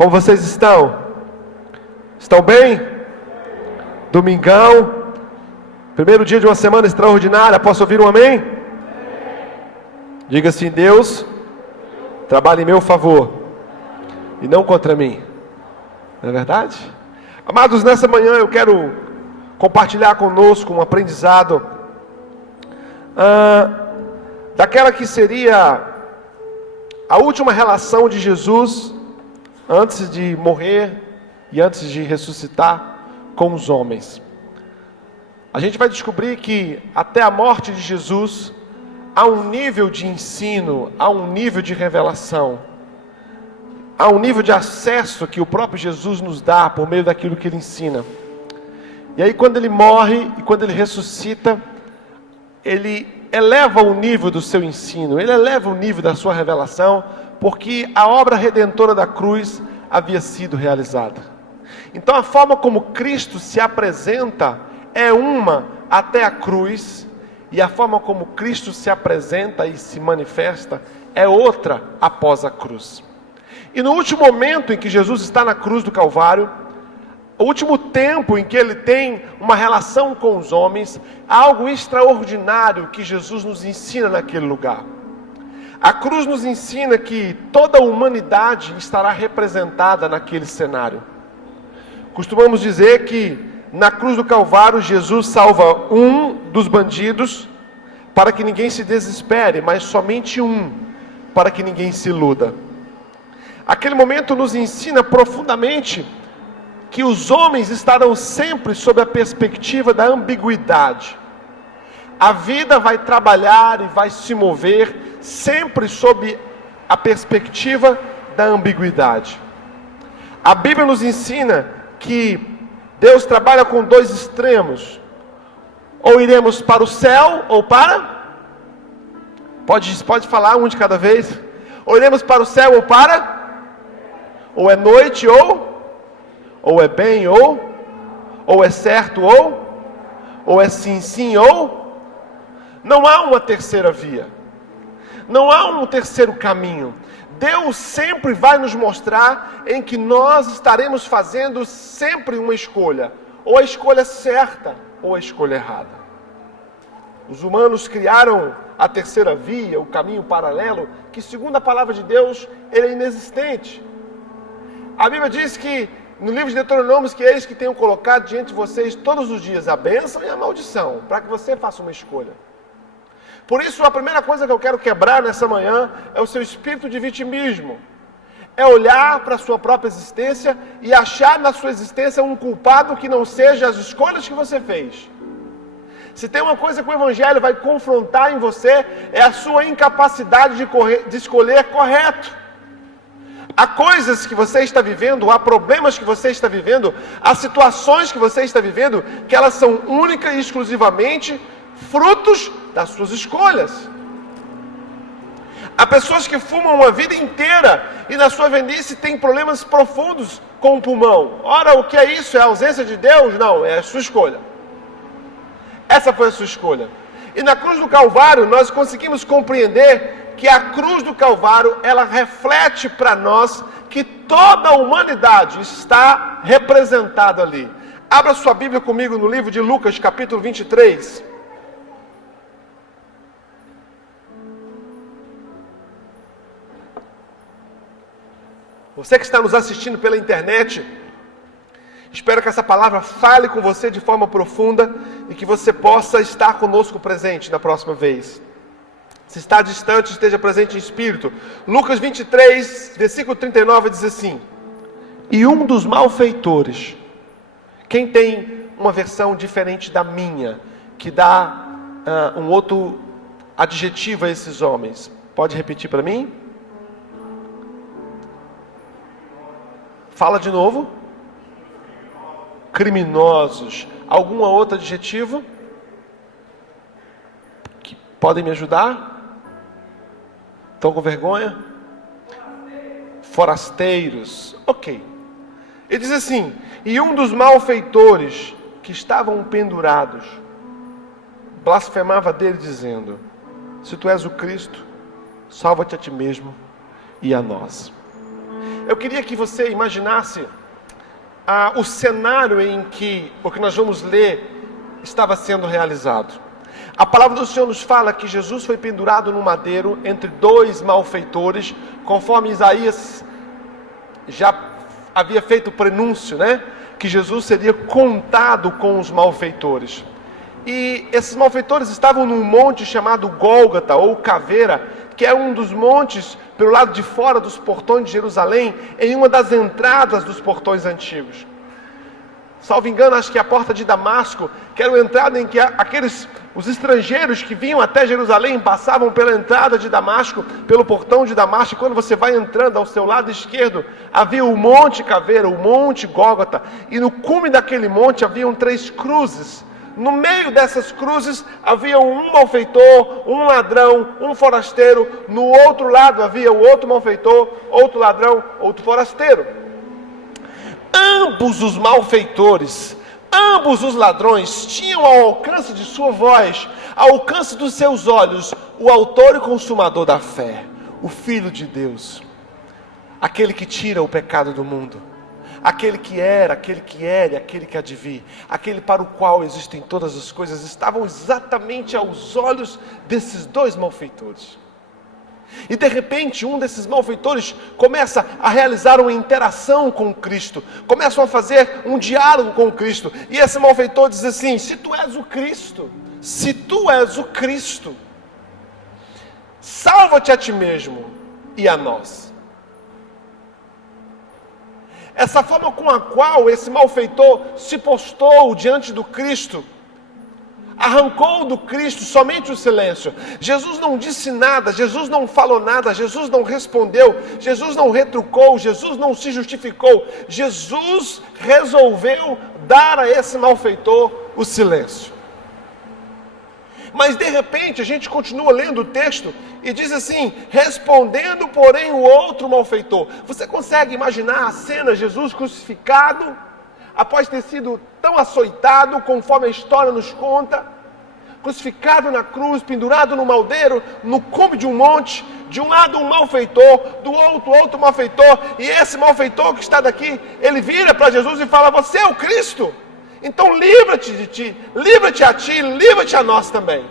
Como vocês estão? Estão bem? Domingão, primeiro dia de uma semana extraordinária. Posso ouvir um amém? Diga assim: Deus trabalha em meu favor e não contra mim. Não é verdade? Amados, nessa manhã eu quero compartilhar conosco um aprendizado daquela que seria a última relação de Jesus antes de morrer e antes de ressuscitar com os homens. A gente vai descobrir que até a morte de Jesus há um nível de ensino, há um nível de revelação, há um nível de acesso que o próprio Jesus nos dá por meio daquilo que ele ensina. E aí quando ele morre e quando ele ressuscita, ele eleva o nível do seu ensino, ele eleva o nível da sua revelação, porque a obra redentora da cruz havia sido realizada. Então a forma como Cristo se apresenta é uma até a cruz, e a forma como Cristo se apresenta e se manifesta é outra após a cruz. E no último momento em que Jesus está na cruz do Calvário, o último tempo em que ele tem uma relação com os homens, há algo extraordinário que Jesus nos ensina naquele lugar. A cruz nos ensina que toda a humanidade estará representada naquele cenário. Costumamos dizer que na cruz do Calvário Jesus salva um dos bandidos para que ninguém se desespere, mas somente um para que ninguém se iluda. Aquele momento nos ensina profundamente que os homens estarão sempre sob a perspectiva da ambiguidade. A vida vai trabalhar e vai se mover sempre sob a perspectiva da ambiguidade. A Bíblia nos ensina que Deus trabalha com dois extremos. Ou iremos para o céu, ou para... Pode falar um de cada vez. Ou iremos para o céu, ou para... Ou é noite, ou é bem, ou é certo, ou é sim, sim, ou... Não há uma terceira via. Não há um terceiro caminho. Deus sempre vai nos mostrar em que nós estaremos fazendo sempre uma escolha. Ou a escolha certa, ou a escolha errada. Os humanos criaram a terceira via, o caminho paralelo, que segundo a palavra de Deus, ele é inexistente. A Bíblia diz que, no livro de Deuteronômio, que eles que tenham colocado diante de vocês todos os dias a bênção e a maldição, para que você faça uma escolha. Por isso, a primeira coisa que eu quero quebrar nessa manhã é o seu espírito de vitimismo. É olhar para a sua própria existência e achar na sua existência um culpado que não seja as escolhas que você fez. Se tem uma coisa que o Evangelho vai confrontar em você, é a sua incapacidade de escolher correto. Há coisas que você está vivendo, há problemas que você está vivendo, há situações que você está vivendo, que elas são únicas e exclusivamente frutos das suas escolhas. Há pessoas que fumam uma vida inteira e na sua velhice tem problemas profundos com o pulmão. Ora, o que é isso? É a ausência de Deus? Não, é a sua escolha. Essa foi a sua escolha. E na cruz do Calvário nós conseguimos compreender que a cruz do Calvário, ela reflete para nós que toda a humanidade está representada ali. Abra sua Bíblia comigo no livro de Lucas, capítulo 23. Você que está nos assistindo pela internet, espero que essa palavra fale com você de forma profunda e que você possa estar conosco presente na próxima vez. Se está distante, esteja presente em espírito. Lucas 23, versículo 39 diz assim: E um dos malfeitores, quem tem uma versão diferente da minha, que dá um outro adjetivo a esses homens, pode repetir para mim? Fala de novo. Criminosos. Algum outro adjetivo? Que podem me ajudar? Estão com vergonha? Forasteiros. Ok. Ele diz assim: e um dos malfeitores que estavam pendurados blasfemava dele dizendo: se tu és o Cristo, salva-te a ti mesmo e a nós. eu queria que você imaginasse o cenário em que o que nós vamos ler estava sendo realizado. A palavra do Senhor nos fala que Jesus foi pendurado no madeiro entre dois malfeitores, conforme Isaías já havia feito o prenúncio, né? Que Jesus seria contado com os malfeitores. E esses malfeitores estavam num monte chamado Gólgota, ou Caveira, que é um dos montes pelo lado de fora dos portões de Jerusalém, em uma das entradas dos portões antigos. Salvo engano, acho que a porta de Damasco, que era uma entrada em que os estrangeiros que vinham até Jerusalém passavam pela entrada de Damasco, pelo portão de Damasco, e quando você vai entrando ao seu lado esquerdo, havia o Monte Caveira, o Monte Gólgota, e no cume daquele monte haviam 3 cruzes. No meio dessas cruzes havia um malfeitor, um ladrão, um forasteiro. No outro lado havia o outro malfeitor, outro ladrão, outro forasteiro. Ambos os malfeitores, ambos os ladrões tinham ao alcance de sua voz, ao alcance dos seus olhos, o autor e consumador da fé, o Filho de Deus, aquele que tira o pecado do mundo, aquele que era, aquele que era e aquele que há de vir, aquele para o qual existem todas as coisas, estavam exatamente aos olhos desses 2 malfeitores. E de repente um desses malfeitores começa a realizar uma interação com Cristo, começam a fazer um diálogo com Cristo, e esse malfeitor diz assim: se tu és o Cristo, salva-te a ti mesmo e a nós. Essa forma com a qual esse malfeitor se postou diante do Cristo, arrancou do Cristo somente o silêncio. Jesus não disse nada, Jesus não falou nada, Jesus não respondeu, Jesus não retrucou, Jesus não se justificou. Jesus resolveu dar a esse malfeitor o silêncio. Mas de repente a gente continua lendo o texto e diz assim: respondendo porém o outro malfeitor. Você consegue imaginar a cena? Jesus crucificado, após ter sido tão açoitado, conforme a história nos conta, crucificado na cruz, pendurado no madeiro, no cume de um monte, de um lado um malfeitor, do outro malfeitor, e esse malfeitor que está daqui, ele vira para Jesus e fala: você é o Cristo, então livra-te de ti, livra-te a ti, livra-te a nós também.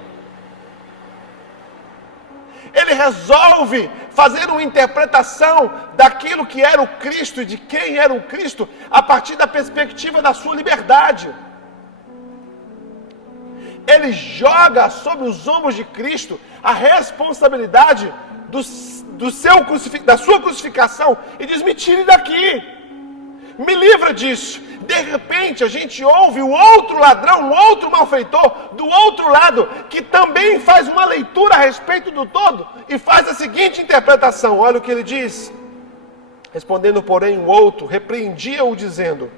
Ele resolve fazer uma interpretação daquilo que era o Cristo e de quem era o Cristo, a partir da perspectiva da sua liberdade. Ele joga sobre os ombros de Cristo a responsabilidade da sua crucificação e diz: me tire daqui, me livra disso. De repente a gente ouve o outro ladrão, o outro malfeitor do outro lado, que também faz uma leitura a respeito do todo e faz a seguinte interpretação. Olha o que ele diz: respondendo porém o outro, repreendia-o dizendo: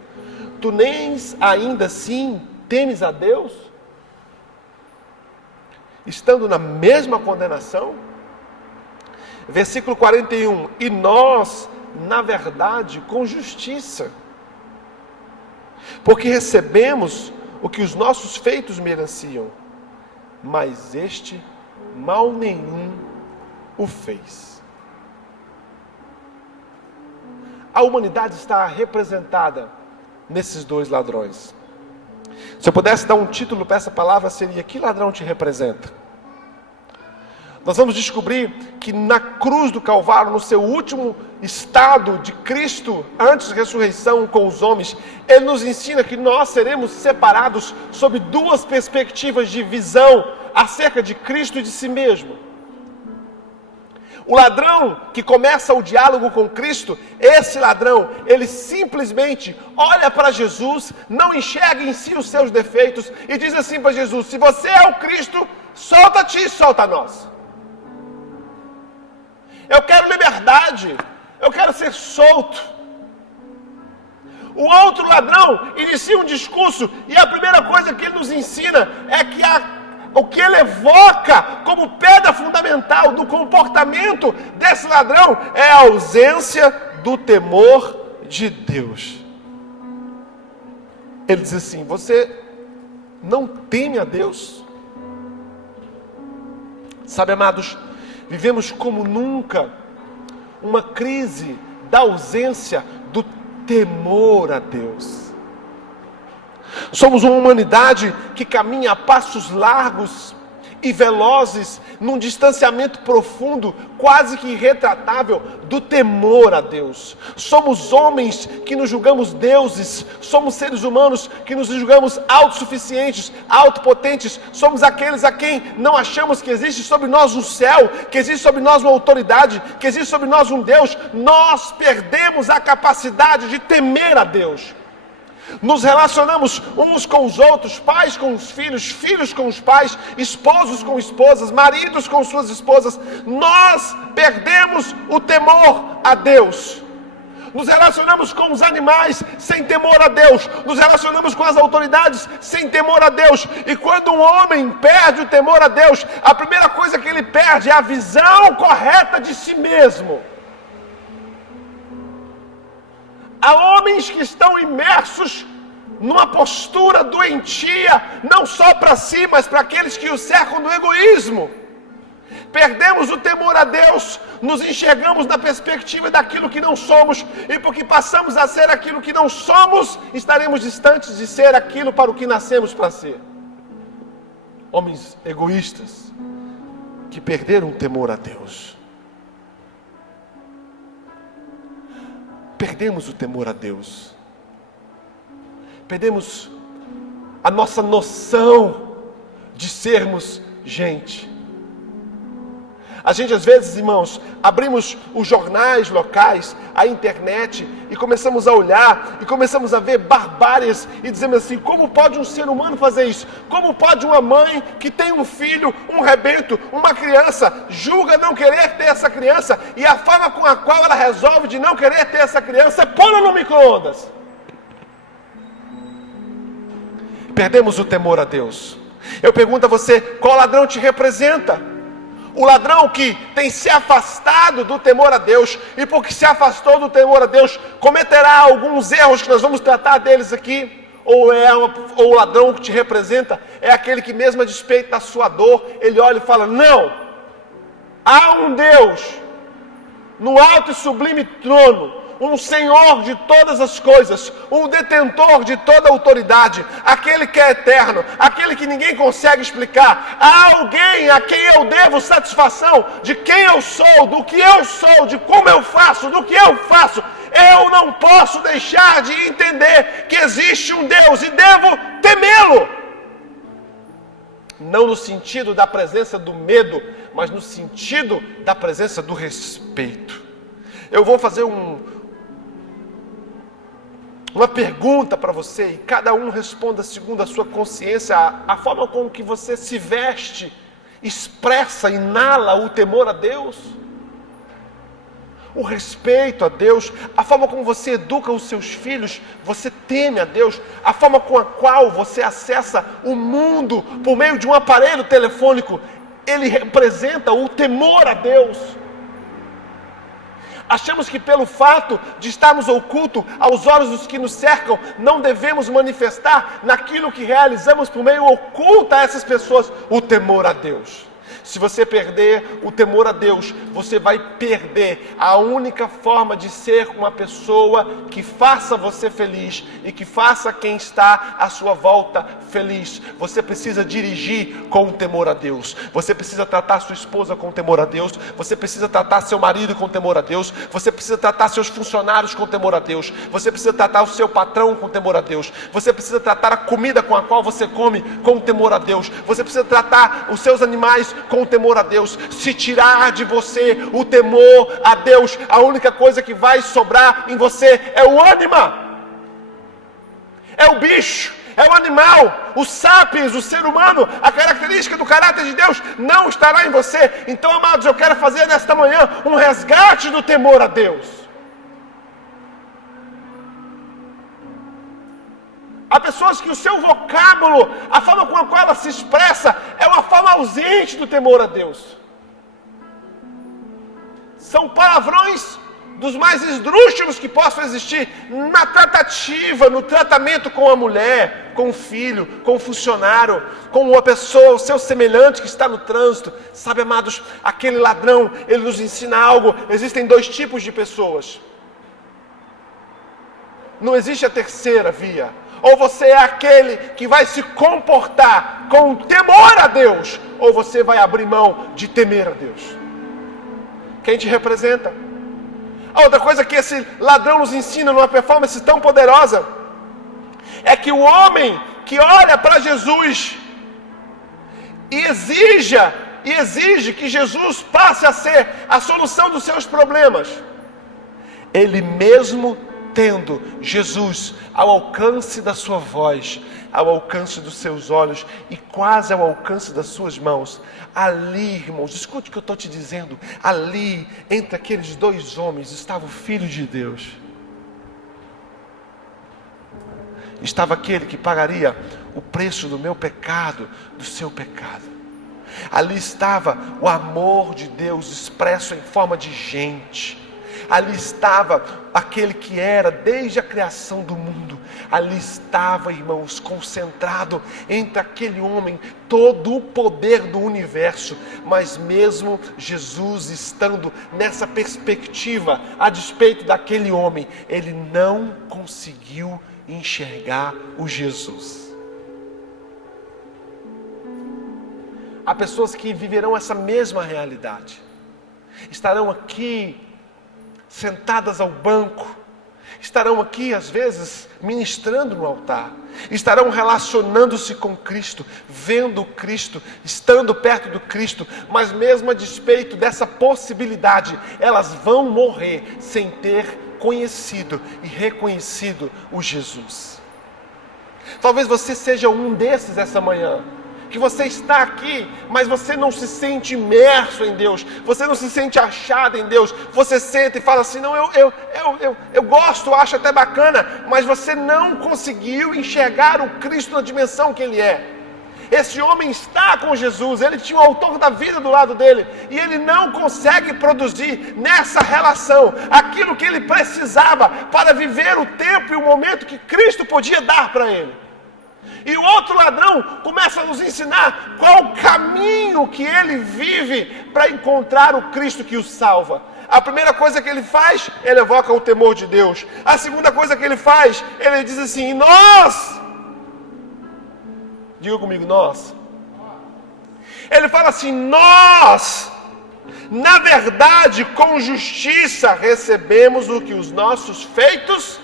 tu nem ainda assim temes a Deus, estando na mesma condenação? Versículo 41, e nós, na verdade, com justiça, porque recebemos o que os nossos feitos mereciam, mas este mal nenhum o fez. A humanidade está representada nesses 2 ladrões. Se eu pudesse dar um título para essa palavra, seria: que ladrão te representa? Nós vamos descobrir que na cruz do Calvário, no seu último estado de Cristo, antes da ressurreição com os homens, Ele nos ensina que nós seremos separados sob 2 perspectivas de visão acerca de Cristo e de si mesmo. O ladrão que começa o diálogo com Cristo, esse ladrão, ele simplesmente olha para Jesus, não enxerga em si os seus defeitos e diz assim para Jesus: se você é o Cristo, solta-te e solta nós. Eu quero liberdade, eu quero ser solto. O outro ladrão inicia um discurso e a primeira coisa que ele nos ensina é que o que ele evoca como pedra fundamental do comportamento desse ladrão é a ausência do temor de Deus. Ele diz assim: você não teme a Deus? Sabe, amados, vivemos como nunca uma crise da ausência do temor a Deus. Somos uma humanidade que caminha a passos largos e velozes, num distanciamento profundo, quase que irretratável, do temor a Deus. Somos homens que nos julgamos deuses, somos seres humanos que nos julgamos autossuficientes, autopotentes, somos aqueles a quem não achamos que existe sobre nós um céu, que existe sobre nós uma autoridade, que existe sobre nós um Deus. Nós perdemos a capacidade de temer a Deus. Nos relacionamos uns com os outros, pais com os filhos, filhos com os pais, esposos com esposas, maridos com suas esposas. Nós perdemos o temor a Deus. Nos relacionamos com os animais sem temor a Deus. Nos relacionamos com as autoridades sem temor a Deus. E quando um homem perde o temor a Deus, a primeira coisa que ele perde é a visão correta de si mesmo. Há homens que estão imersos numa postura doentia, não só para si, mas para aqueles que o cercam do egoísmo. Perdemos o temor a Deus, nos enxergamos na perspectiva daquilo que não somos, e porque passamos a ser aquilo que não somos, estaremos distantes de ser aquilo para o que nascemos para ser. Homens egoístas que perderam o temor a Deus. Perdemos o temor a Deus. Perdemos a nossa noção de sermos gente. A gente às vezes, irmãos, abrimos os jornais locais, a internet, e começamos a olhar, e começamos a ver barbáries, e dizemos assim, como pode um ser humano fazer isso? Como pode uma mãe que tem um filho, um rebento, uma criança, julga não querer ter essa criança, e a forma com a qual ela resolve de não querer ter essa criança é pô-la no micro-ondas? Perdemos o temor a Deus. Eu pergunto a você, qual ladrão te representa? O ladrão que tem se afastado do temor a Deus, e porque se afastou do temor a Deus, cometerá alguns erros que nós vamos tratar deles aqui. Ou o ladrão que te representa é aquele que mesmo a despeito da sua dor, ele olha e fala, não, há um Deus no alto e sublime trono, um Senhor de todas as coisas, um detentor de toda a autoridade, aquele que é eterno, aquele que ninguém consegue explicar. Há alguém a quem eu devo satisfação de quem eu sou, do que eu sou, de como eu faço, do que eu faço. Eu não posso deixar de entender que existe um Deus e devo temê-lo. Não no sentido da presença do medo, mas no sentido da presença do respeito. Eu vou fazer uma pergunta para você, e cada um responda segundo a sua consciência. A forma com que você se veste, expressa, inala o temor a Deus, o respeito a Deus, a forma como você educa os seus filhos, você teme a Deus, a forma com a qual você acessa o mundo por meio de um aparelho telefônico, ele representa o temor a Deus. Achamos que pelo fato de estarmos ocultos aos olhos dos que nos cercam, não devemos manifestar naquilo que realizamos por meio oculto a essas pessoas o temor a Deus. Se você perder o temor a Deus, você vai perder a única forma de ser uma pessoa que faça você feliz e que faça quem está à sua volta feliz. Você precisa dirigir com temor a Deus. Você precisa tratar sua esposa com temor a Deus. Você precisa tratar seu marido com temor a Deus. Você precisa tratar seus funcionários com temor a Deus. Você precisa tratar o seu patrão com temor a Deus. Você precisa tratar a comida com a qual você come com temor a Deus. Você precisa tratar os seus animais com temor a Deus. Se tirar de você o temor a Deus, a única coisa que vai sobrar em você é o ânima, é o bicho, é o animal, o sapiens, o ser humano. A característica do caráter de Deus não estará em você. Então, amados, eu quero fazer nesta manhã um resgate do temor a Deus. Há pessoas que o seu vocábulo, a forma com a qual ela se expressa, é uma forma ausente do temor a Deus. São palavrões dos mais esdrúxulos que possam existir na tratativa, no tratamento com a mulher, com o filho, com o funcionário, com uma pessoa, o seu semelhante que está no trânsito. Sabe, amados, aquele ladrão, ele nos ensina algo. Existem dois tipos de pessoas. Não existe a terceira via. Ou você é aquele que vai se comportar com temor a Deus, ou você vai abrir mão de temer a Deus. Quem te representa? A outra coisa que esse ladrão nos ensina numa performance tão poderosa é que o homem que olha para Jesus e exige que Jesus passe a ser a solução dos seus problemas, ele mesmo tendo Jesus ao alcance da sua voz, ao alcance dos seus olhos e quase ao alcance das suas mãos, ali, irmãos, escute o que eu estou te dizendo, ali, entre aqueles dois homens, estava o Filho de Deus. Estava aquele que pagaria o preço do meu pecado, do seu pecado. Ali estava o amor de Deus expresso em forma de gente. Ali estava aquele que era desde a criação do mundo. Ali estava, irmãos, concentrado entre aquele homem todo o poder do universo. Mas mesmo Jesus estando nessa perspectiva, a despeito daquele homem, ele não conseguiu enxergar o Jesus. Há pessoas que viverão essa mesma realidade. Estarão aqui sentadas ao banco, estarão aqui às vezes ministrando no altar, estarão relacionando-se com Cristo, vendo Cristo, estando perto do Cristo, mas mesmo a despeito dessa possibilidade, elas vão morrer sem ter conhecido e reconhecido o Jesus. Talvez você seja um desses essa manhã, que você está aqui, mas você não se sente imerso em Deus, você não se sente achado em Deus, você senta e fala assim, não, eu gosto, acho até bacana, mas você não conseguiu enxergar o Cristo na dimensão que Ele é. Esse homem está com Jesus, ele tinha o autor da vida do lado dele, e ele não consegue produzir nessa relação aquilo que ele precisava para viver o tempo e o momento que Cristo podia dar para ele. E o outro ladrão começa a nos ensinar qual o caminho que ele vive para encontrar o Cristo que o salva. A primeira coisa que ele faz, ele evoca o temor de Deus. A segunda coisa que ele faz, ele diz assim, nós. Diga comigo, nós. Ele fala assim, nós, na verdade, com justiça, recebemos o que os nossos feitos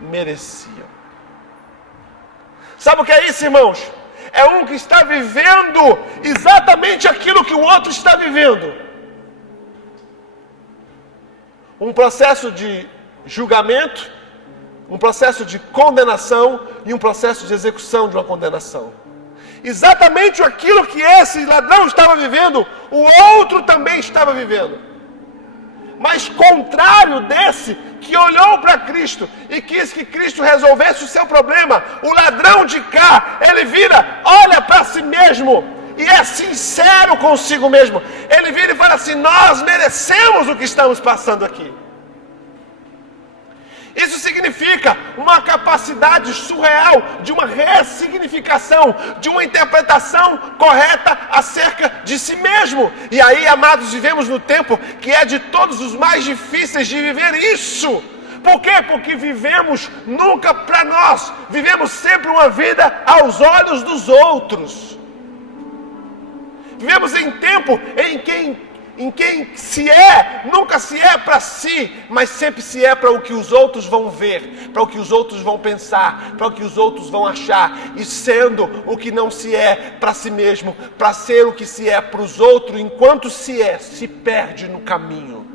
mereciam. Sabe o que é isso, irmãos? É um que está vivendo exatamente aquilo que o outro está vivendo. Um processo de julgamento, um processo de condenação e um processo de execução de uma condenação. Exatamente aquilo que esse ladrão estava vivendo, o outro também estava vivendo. Mas contrário desse, que olhou para Cristo e quis que Cristo resolvesse o seu problema, o ladrão de cá, ele vira, olha para si mesmo e é sincero consigo mesmo. Ele vira e fala assim, nós merecemos o que estamos passando aqui. Isso significa uma capacidade surreal de uma ressignificação, de uma interpretação correta acerca de si mesmo. E aí, amados, vivemos no tempo que é de todos os mais difíceis de viver isso. Por quê? Porque vivemos nunca para nós, vivemos sempre uma vida aos olhos dos outros. Vivemos em tempo em quem se é, nunca se é para si, mas sempre se é para o que os outros vão ver, para o que os outros vão pensar, para o que os outros vão achar, e sendo o que não se é para si mesmo, para ser o que se é para os outros, enquanto se é, se perde no caminho.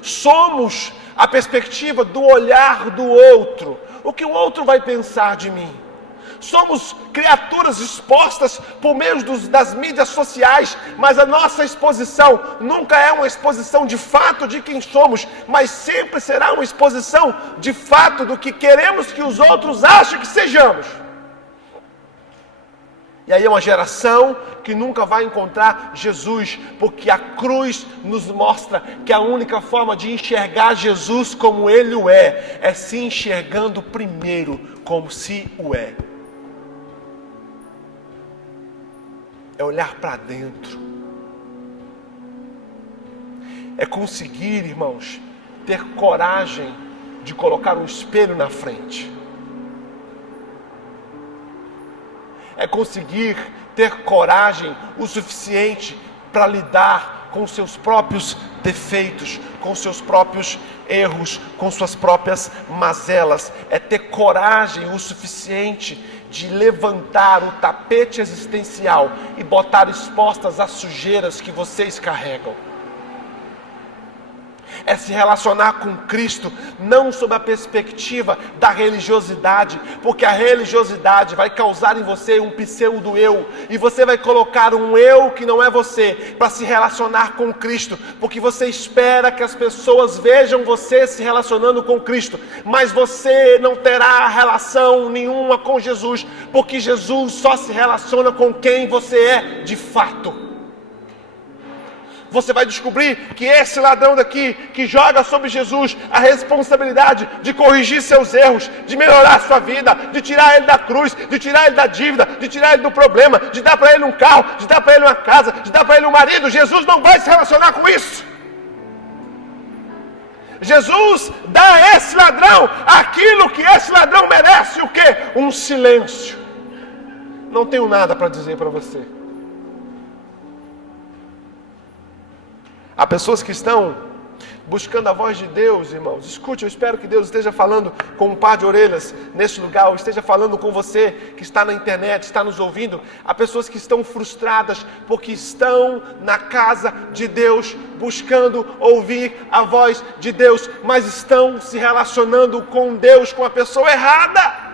Somos a perspectiva do olhar do outro, o que o outro vai pensar de mim. Somos criaturas expostas por meio das mídias sociais, mas a nossa exposição nunca é uma exposição de fato de quem somos, mas sempre será uma exposição de fato do que queremos que os outros achem que sejamos. E aí é uma geração que nunca vai encontrar Jesus, porque a cruz nos mostra que a única forma de enxergar Jesus como Ele o é se enxergando primeiro como se o é. É olhar para dentro. É conseguir, irmãos, ter coragem de colocar um espelho na frente. É conseguir ter coragem o suficiente para lidar com seus próprios defeitos, com seus próprios erros, com suas próprias mazelas. É ter coragem o suficiente de levantar o tapete existencial e botar expostas as sujeiras que vocês carregam. É se relacionar com Cristo, não sob a perspectiva da religiosidade, porque a religiosidade vai causar em você um pseudo-eu, e você vai colocar um eu que não é você, para se relacionar com Cristo, porque você espera que as pessoas vejam você se relacionando com Cristo, mas você não terá relação nenhuma com Jesus, porque Jesus só se relaciona com quem você é de fato. Você vai descobrir que esse ladrão daqui, que joga sobre Jesus a responsabilidade de corrigir seus erros, de melhorar a sua vida, de tirar ele da cruz, de tirar ele da dívida, de tirar ele do problema, de dar para ele um carro, de dar para ele uma casa, de dar para ele um marido. Jesus não vai se relacionar com isso. Jesus dá a esse ladrão aquilo que esse ladrão merece. O quê? Um silêncio. Não tenho nada para dizer para você. Há pessoas que estão buscando a voz de Deus, irmãos. Escute, eu espero que Deus esteja falando com um par de orelhas nesse lugar, ou esteja falando com você que está na internet, está nos ouvindo. Há pessoas que estão frustradas porque estão na casa de Deus, buscando ouvir a voz de Deus, mas estão se relacionando com Deus, com a pessoa errada.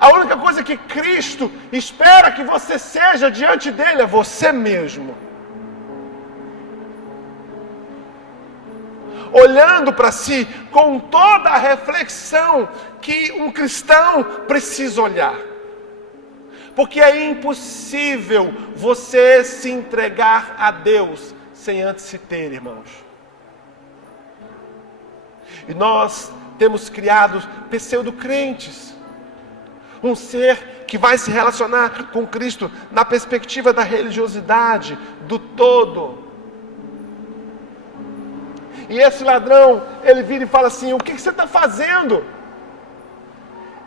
A única coisa que Cristo espera que você seja diante dele é você mesmo. Olhando para si com toda a reflexão que um cristão precisa olhar. Porque é impossível você se entregar a Deus sem antes se ter, irmãos. E nós temos criado pseudo-crentes. Um ser que vai se relacionar com Cristo na perspectiva da religiosidade, do todo. E esse ladrão, ele vira e fala assim: o que você está fazendo?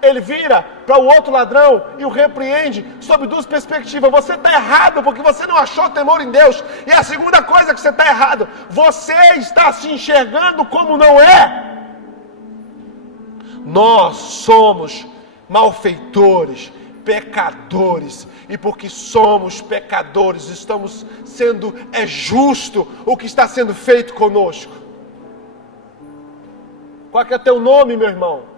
Ele vira para o outro ladrão e o repreende sob duas perspectivas. Você está errado porque você não achou temor em Deus. E a segunda coisa que você está errado, você está se enxergando como não é. Nós somos malfeitores, pecadores, e porque somos pecadores, estamos sendo, é justo o que está sendo feito conosco. Qual que é teu nome, meu irmão?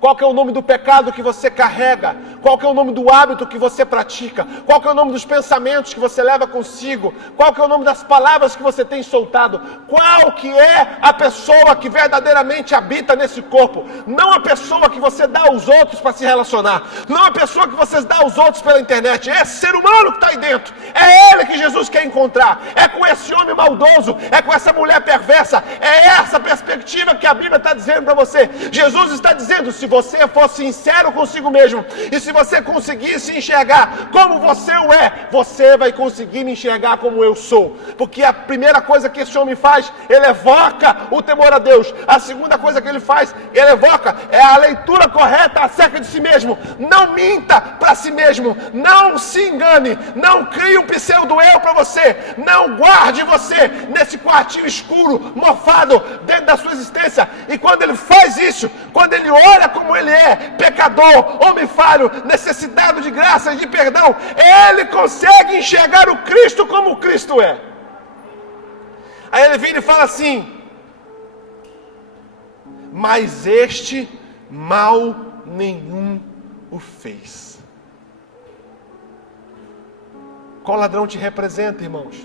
Qual que é o nome do pecado que você carrega? Qual que é o nome do hábito que você pratica? Qual que é o nome dos pensamentos que você leva consigo? Qual que é o nome das palavras que você tem soltado? Qual que é a pessoa que verdadeiramente habita nesse corpo? Não a pessoa que você dá aos outros para se relacionar. Não a pessoa que você dá aos outros pela internet. É esse ser humano que está aí dentro. É ele que Jesus quer encontrar. É com esse homem maldoso. É com essa mulher perversa. É essa perspectiva que a Bíblia está dizendo para você. Jesus está dizendo: se você for sincero consigo mesmo, e se você conseguir se enxergar como você o é, você vai conseguir me enxergar como eu sou. Porque a primeira coisa que esse homem faz, ele evoca o temor a Deus. A segunda coisa que ele faz, ele evoca, é a leitura correta acerca de si mesmo. Não minta para si mesmo, não se engane, não crie um pseudo-eu para você, não guarde você nesse quartinho escuro, mofado, dentro da sua existência. E quando ele faz isso, quando ele olha como ele é, pecador, homem falho, necessitado de graça e de perdão, ele consegue enxergar o Cristo como o Cristo é. Aí ele vira e fala assim: mas este mal nenhum o fez. Qual ladrão te representa, irmãos?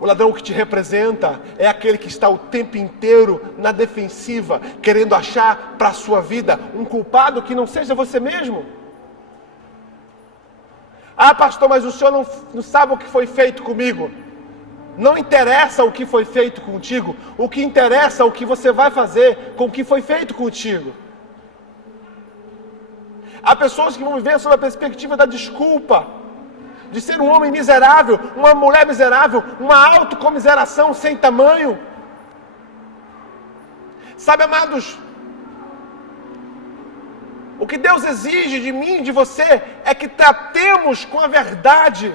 O ladrão que te representa é aquele que está o tempo inteiro na defensiva, querendo achar para a sua vida um culpado que não seja você mesmo. Ah, pastor, mas o senhor não sabe o que foi feito comigo. Não interessa o que foi feito contigo, o que interessa é o que você vai fazer com o que foi feito contigo. Há pessoas que vão viver sob a perspectiva da desculpa. de ser um homem miserável, uma mulher miserável, uma autocomiseração sem tamanho. Sabe, amados, o que Deus exige de mim e de você é que tratemos com a verdade.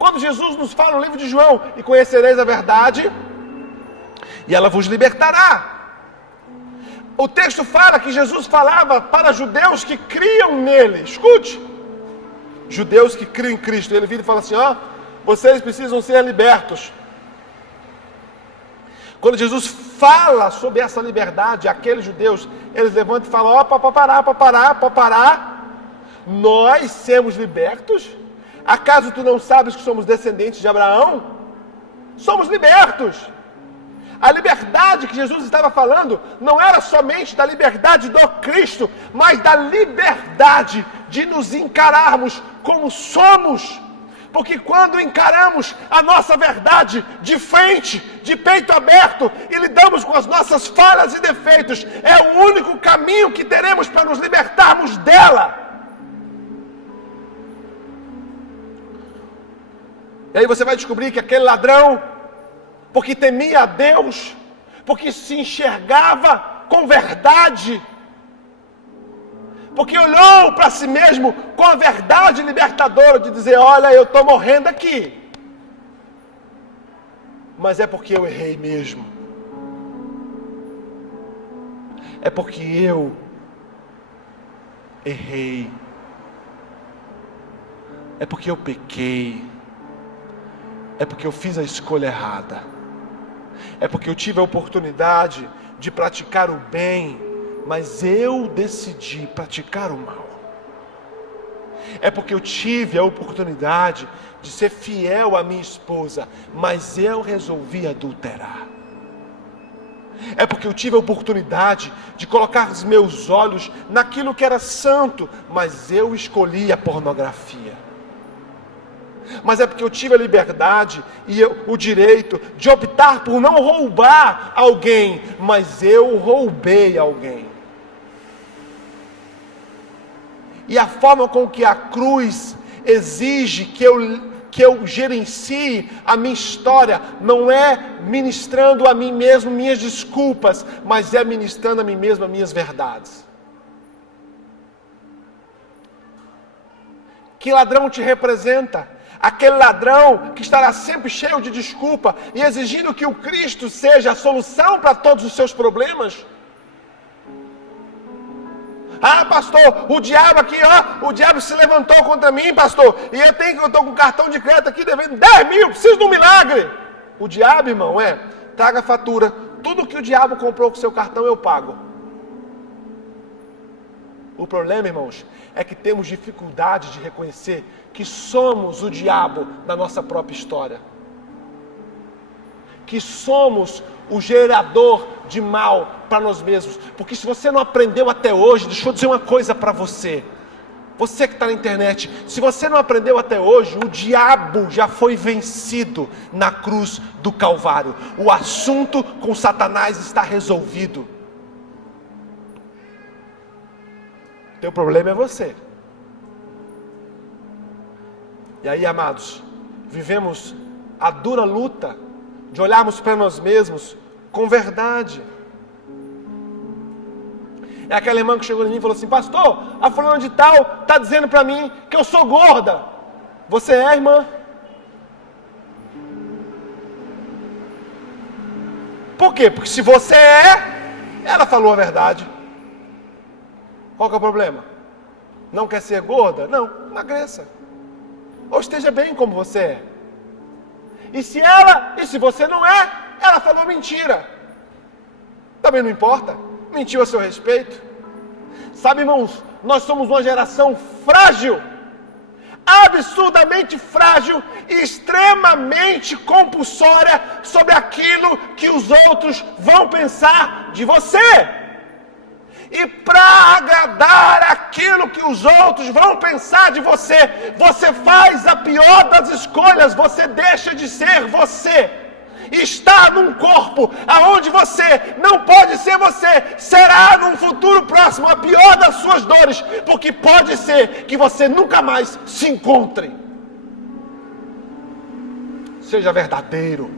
Quando Jesus nos fala no livro de João, e conhecereis a verdade, e ela vos libertará. O texto fala que Jesus falava para judeus que criam nele. Escute, judeus que criam em Cristo. Ele vira e fala assim, vocês precisam ser libertos. Quando Jesus fala sobre essa liberdade, aqueles judeus, eles levantam e falam, pode parar. Nós sermos libertos? Acaso tu não sabes que somos descendentes de Abraão? Somos libertos. A liberdade que Jesus estava falando não era somente da liberdade do Cristo, mas da liberdade de nos encararmos como somos. Porque quando encaramos a nossa verdade de frente, de peito aberto, e lidamos com as nossas falhas e defeitos, é o único caminho que teremos para nos libertarmos dela. E aí você vai descobrir que aquele ladrão, porque temia a Deus, porque se enxergava com verdade, porque olhou para si mesmo com a verdade libertadora de dizer, olha, eu estou morrendo aqui, mas é porque eu errei mesmo, é porque eu errei, é porque eu pequei, é porque eu fiz a escolha errada, é porque eu tive a oportunidade de praticar o bem, mas eu decidi praticar o mal. É porque eu tive a oportunidade de ser fiel à minha esposa, mas eu resolvi adulterar. É porque eu tive a oportunidade de colocar os meus olhos naquilo que era santo, mas eu escolhi a pornografia. Mas é porque eu tive a liberdade e o direito de optar por não roubar alguém, mas eu roubei alguém. E a forma com que a cruz exige que eu gerencie a minha história, não é ministrando a mim mesmo minhas desculpas, mas é ministrando a mim mesmo as minhas verdades. Que ladrão te representa? Aquele ladrão que estará sempre cheio de desculpa e exigindo que o Cristo seja a solução para todos os seus problemas. Pastor, o diabo aqui, o diabo se levantou contra mim, pastor, e eu estou com cartão de crédito aqui devendo 10 mil, preciso de um milagre. O diabo, irmão, traga a fatura, tudo que o diabo comprou com seu cartão eu pago. O problema, irmãos, é que temos dificuldade de reconhecer que somos o diabo na nossa própria história. Que somos o gerador de mal para nós mesmos. Porque se você não aprendeu até hoje, deixa eu dizer uma coisa para você. Você que está na internet, se você não aprendeu até hoje, o diabo já foi vencido na cruz do Calvário. O assunto com Satanás está resolvido. Teu problema é você. E aí, amados, vivemos a dura luta de olharmos para nós mesmos com verdade. É aquela irmã que chegou em mim e falou assim, pastor, a fulana de tal está dizendo para mim que eu sou gorda. Você é, irmã? Por quê? Porque se você ela falou a verdade. Qual que é o problema? Não quer ser gorda? Não, emagreça. Ou esteja bem como você é. E se você não é, ela falou mentira. Também não importa. Mentiu a seu respeito. Sabe, irmãos, nós somos uma geração frágil. Absurdamente frágil e extremamente compulsória sobre aquilo que os outros vão pensar de você. E para agradar aquilo que os outros vão pensar de você, você faz a pior das escolhas, você deixa de ser você. está num corpo aonde você não pode ser você, será num futuro próximo a pior das suas dores, porque pode ser que você nunca mais se encontre. Seja verdadeiro,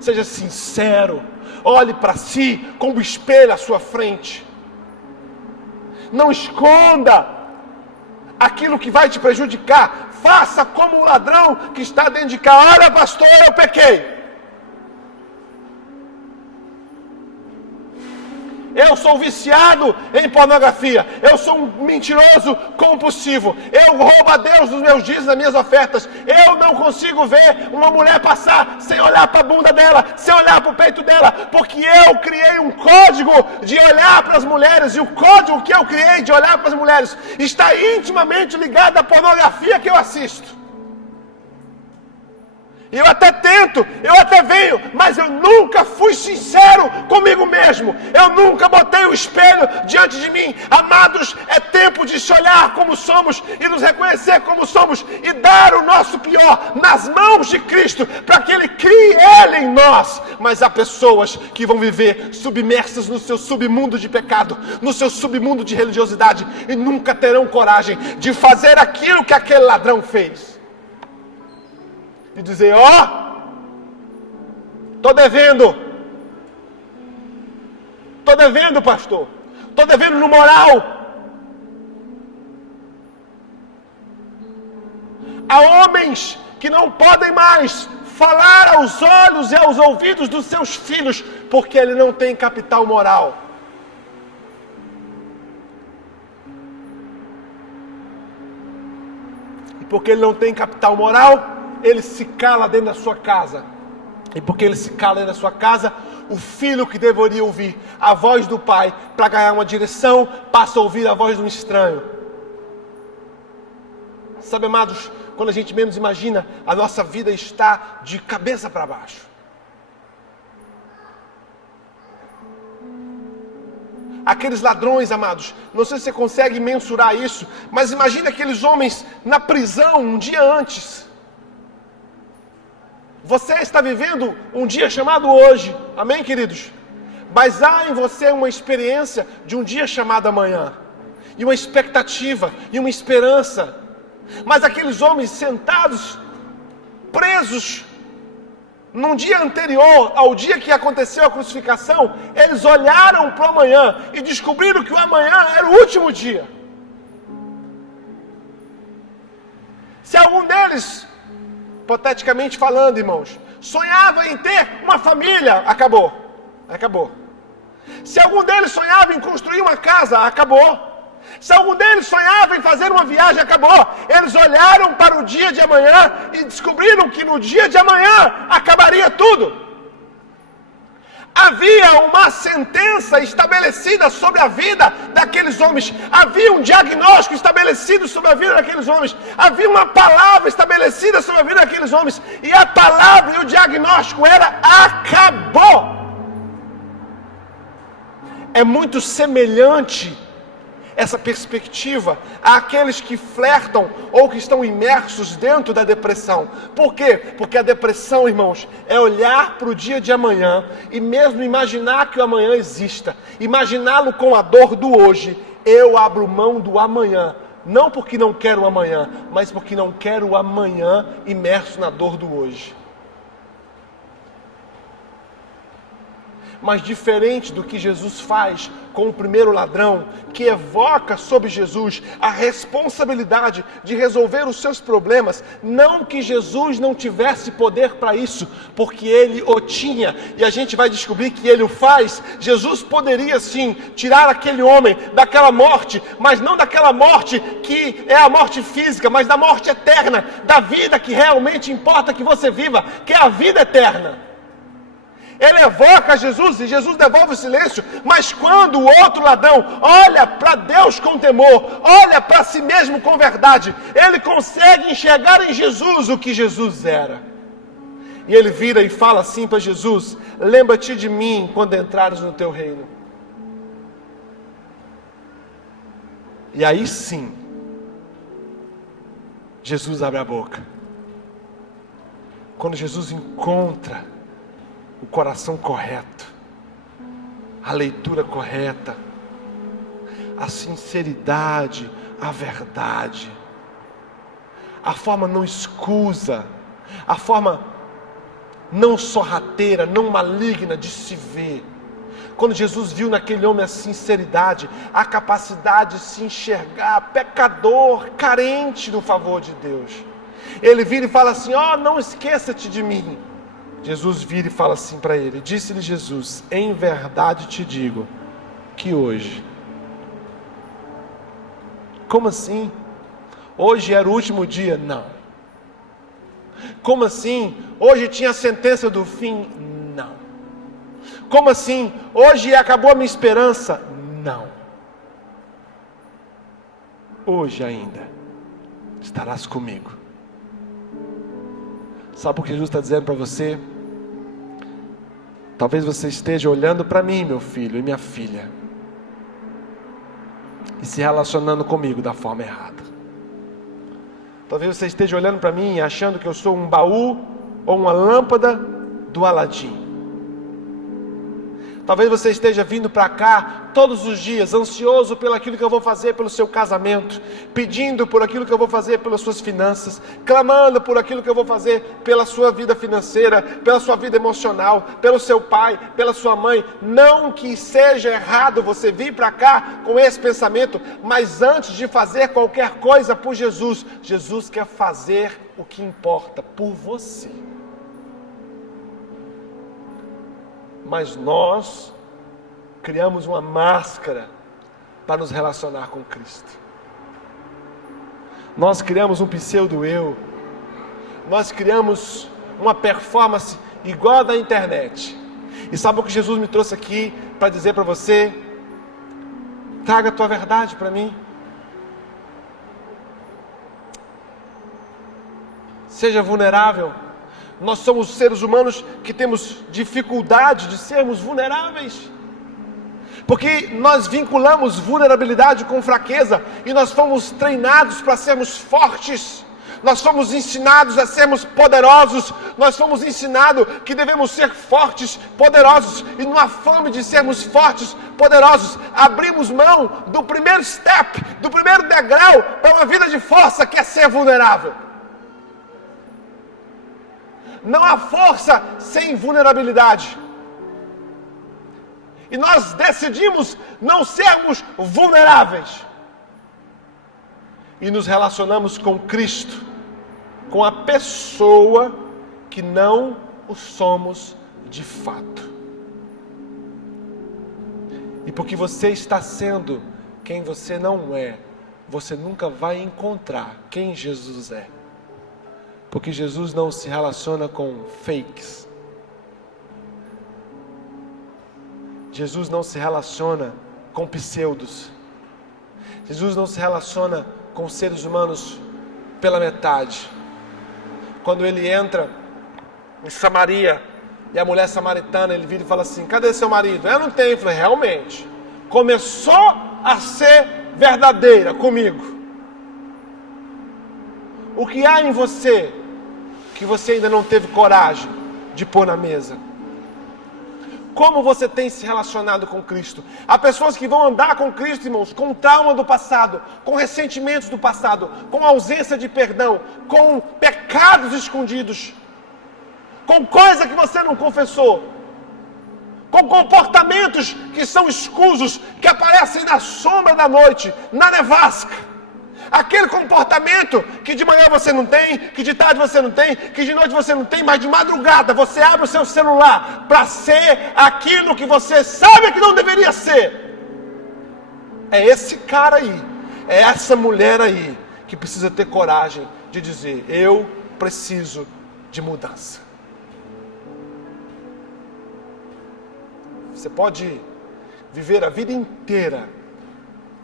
seja sincero, olhe para si como espelho à sua frente. Não esconda aquilo que vai te prejudicar. Faça como o ladrão que está dentro de casa. Olha, pastor, eu pequei. Eu sou viciado em pornografia. Eu sou um mentiroso compulsivo. Eu roubo a Deus nos meus dias, nas minhas ofertas. Eu não consigo ver uma mulher passar sem olhar para a bunda dela, sem olhar para o peito dela, porque eu criei um código de olhar para as mulheres, e o código que eu criei de olhar para as mulheres está intimamente ligado à pornografia que eu assisto. Eu até tento, eu até venho, mas eu nunca fui sincero comigo mesmo. Eu nunca botei o espelho diante de mim. Amados, é tempo de se olhar como somos e nos reconhecer como somos e dar o nosso pior nas mãos de Cristo, para que Ele crie Ele em nós. Mas há pessoas que vão viver submersas no seu submundo de pecado, no seu submundo de religiosidade, e nunca terão coragem de fazer aquilo que aquele ladrão fez. E dizer, estou devendo, pastor, estou devendo no moral. Há homens que não podem mais falar aos olhos e aos ouvidos dos seus filhos, porque ele não tem capital moral. E porque ele não tem capital moral, ele se cala dentro da sua casa. E porque ele se cala dentro da sua casa, o filho que deveria ouvir a voz do pai para ganhar uma direção, passa a ouvir a voz de um estranho. Sabe, amados, quando a gente menos imagina, a nossa vida está de cabeça para baixo. Aqueles ladrões, amados, não sei se você consegue mensurar isso, mas imagine aqueles homens na prisão um dia antes. Você está vivendo um dia chamado hoje, amém, queridos? Mas há em você uma experiência de um dia chamado amanhã, e uma expectativa, e uma esperança. Mas aqueles homens sentados, presos, num dia anterior ao dia que aconteceu a crucificação, eles olharam para o amanhã e descobriram que o amanhã era o último dia. Se algum deles, hipoteticamente falando, irmãos, sonhava em ter uma família, acabou. Se algum deles sonhava em construir uma casa, acabou. Se algum deles sonhava em fazer uma viagem, acabou. Eles olharam para o dia de amanhã e descobriram que no dia de amanhã acabaria tudo. Havia uma sentença estabelecida sobre a vida daqueles homens. Havia um diagnóstico estabelecido sobre a vida daqueles homens. Havia uma palavra estabelecida sobre a vida daqueles homens. E a palavra e o diagnóstico era: acabou. É muito semelhante essa perspectiva àqueles que flertam ou que estão imersos dentro da depressão. Por quê? Porque a depressão, irmãos, é olhar para o dia de amanhã e mesmo imaginar que o amanhã exista, imaginá-lo com a dor do hoje. Eu abro mão do amanhã, não porque não quero o amanhã, mas porque não quero o amanhã imerso na dor do hoje. Mas diferente do que Jesus faz com o primeiro ladrão, que evoca sobre Jesus a responsabilidade de resolver os seus problemas, não que Jesus não tivesse poder para isso, porque Ele o tinha, e a gente vai descobrir que Ele o faz. Jesus poderia sim tirar aquele homem daquela morte, mas não daquela morte que é a morte física, mas da morte eterna, da vida que realmente importa que você viva, que é a vida eterna. Ele evoca Jesus e Jesus devolve o silêncio, mas quando o outro ladrão olha para Deus com temor, olha para si mesmo com verdade, ele consegue enxergar em Jesus o que Jesus era. E ele vira e fala assim para Jesus: lembra-te de mim quando entrares no teu reino. E aí sim, Jesus abre a boca. Quando Jesus encontra o coração correto, a leitura correta, a sinceridade, a verdade, a forma não escusa, a forma não sorrateira, não maligna de se ver. Quando Jesus viu naquele homem a sinceridade, a capacidade de se enxergar pecador, carente do favor de Deus, ele vira e fala assim: não esqueça-te de mim. Jesus vira e fala assim para ele: disse-lhe Jesus, em verdade te digo, que hoje. Como assim? Hoje era o último dia? Não. Como assim? Hoje tinha a sentença do fim? Não. Como assim? Hoje acabou a minha esperança? Não. Hoje ainda estarás comigo. Sabe o que Jesus está dizendo para você? Talvez você esteja olhando para mim, meu filho e minha filha, e se relacionando comigo da forma errada. Talvez você esteja olhando para mim e achando que eu sou um baú ou uma lâmpada do Aladim. Talvez você esteja vindo para cá todos os dias, ansioso pelo aquilo que eu vou fazer pelo seu casamento, pedindo por aquilo que eu vou fazer pelas suas finanças, clamando por aquilo que eu vou fazer pela sua vida financeira, pela sua vida emocional, pelo seu pai, pela sua mãe. Não que seja errado você vir para cá com esse pensamento, mas antes de fazer qualquer coisa por Jesus, Jesus quer fazer o que importa por você. Mas nós criamos uma máscara para nos relacionar com Cristo. Nós criamos um pseudo-eu. Nós criamos uma performance igual a da internet. E sabe o que Jesus me trouxe aqui para dizer para você? Traga a tua verdade para mim. Seja vulnerável. Nós somos seres humanos que temos dificuldade de sermos vulneráveis, porque nós vinculamos vulnerabilidade com fraqueza, e nós fomos treinados para sermos fortes, nós fomos ensinados a sermos poderosos, nós fomos ensinados que devemos ser fortes, poderosos, e numa fome de sermos fortes, poderosos, abrimos mão do primeiro step, do primeiro degrau para uma vida de força, que é ser vulnerável. Não há força sem vulnerabilidade. E nós decidimos não sermos vulneráveis. E nos relacionamos com Cristo, com a pessoa que não o somos de fato. E porque você está sendo quem você não é, você nunca vai encontrar quem Jesus é. Porque Jesus não se relaciona com fakes. Jesus não se relaciona com pseudos. Jesus não se relaciona com seres humanos pela metade. Quando ele entra em Samaria, e a mulher samaritana, ele vira e fala assim: cadê seu marido? Eu não tenho. Eu falei: realmente, começou a ser verdadeira comigo. O que há em você que você ainda não teve coragem de pôr na mesa? Como você tem se relacionado com Cristo? Há pessoas que vão andar com Cristo, irmãos, com trauma do passado, com ressentimentos do passado, com ausência de perdão, com pecados escondidos, com coisa que você não confessou, com comportamentos que são escusos, que aparecem na sombra da noite, na nevasca. Aquele comportamento que de manhã você não tem, que de tarde você não tem, que de noite você não tem, mas de madrugada você abre o seu celular para ser aquilo que você sabe que não deveria ser. É esse cara aí, é essa mulher aí que precisa ter coragem de dizer: eu preciso de mudança. Você pode viver a vida inteira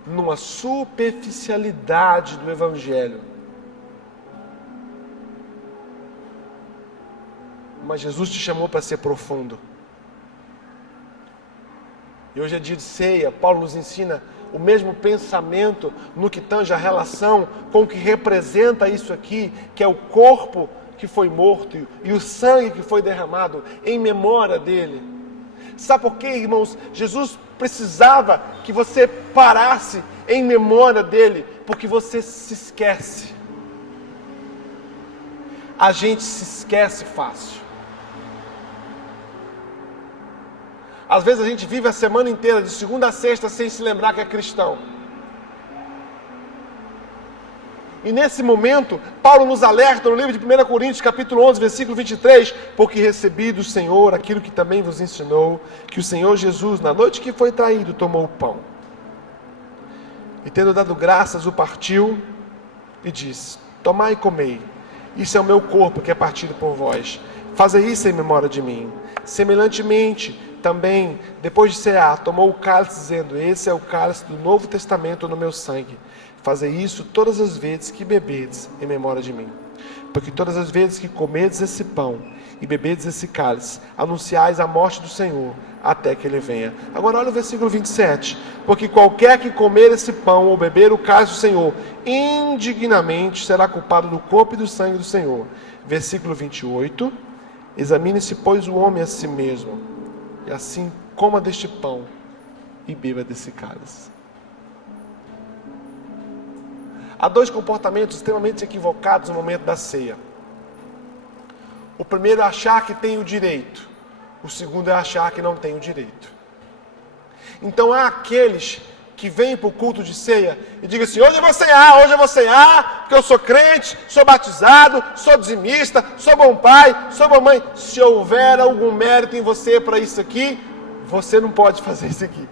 numa superficialidade do Evangelho, mas Jesus te chamou para ser profundo. E hoje é dia de ceia. Paulo nos ensina o mesmo pensamento no que tange a relação com o que representa isso aqui, que é o corpo que foi morto e o sangue que foi derramado em memória dele. Sabe por quê, irmãos? Jesus precisava que você parasse em memória dele, porque você se esquece. A gente se esquece fácil. Às vezes a gente vive a semana inteira, de segunda a sexta, sem se lembrar que é cristão. E nesse momento, Paulo nos alerta no livro de 1 Coríntios, capítulo 11, versículo 23, porque recebi do Senhor aquilo que também vos ensinou, que o Senhor Jesus, na noite que foi traído, tomou o pão. E tendo dado graças, o partiu e disse: tomai e comei, isso é o meu corpo que é partido por vós. Fazei isso em memória de mim. Semelhantemente, também, depois de cear, tomou o cálice, dizendo: esse é o cálice do Novo Testamento no meu sangue. Fazei isso todas as vezes que bebedes em memória de mim. Porque todas as vezes que comedes esse pão e bebedes esse cálice, anunciais a morte do Senhor, até que ele venha. Agora olha o versículo 27. Porque qualquer que comer esse pão ou beber o cálice do Senhor, indignamente será culpado do corpo e do sangue do Senhor. Versículo 28. Examine-se, pois, o homem a si mesmo, e assim coma deste pão e beba desse cálice. Há dois comportamentos extremamente equivocados no momento da ceia. O primeiro é achar que tem o direito. O segundo é achar que não tem o direito. Então há aqueles que vêm para o culto de ceia e digam assim: hoje eu vou cear, porque eu sou crente, sou batizado, sou dizimista, sou bom pai, sou boa mãe. Se houver algum mérito em você para isso aqui, você não pode fazer isso aqui.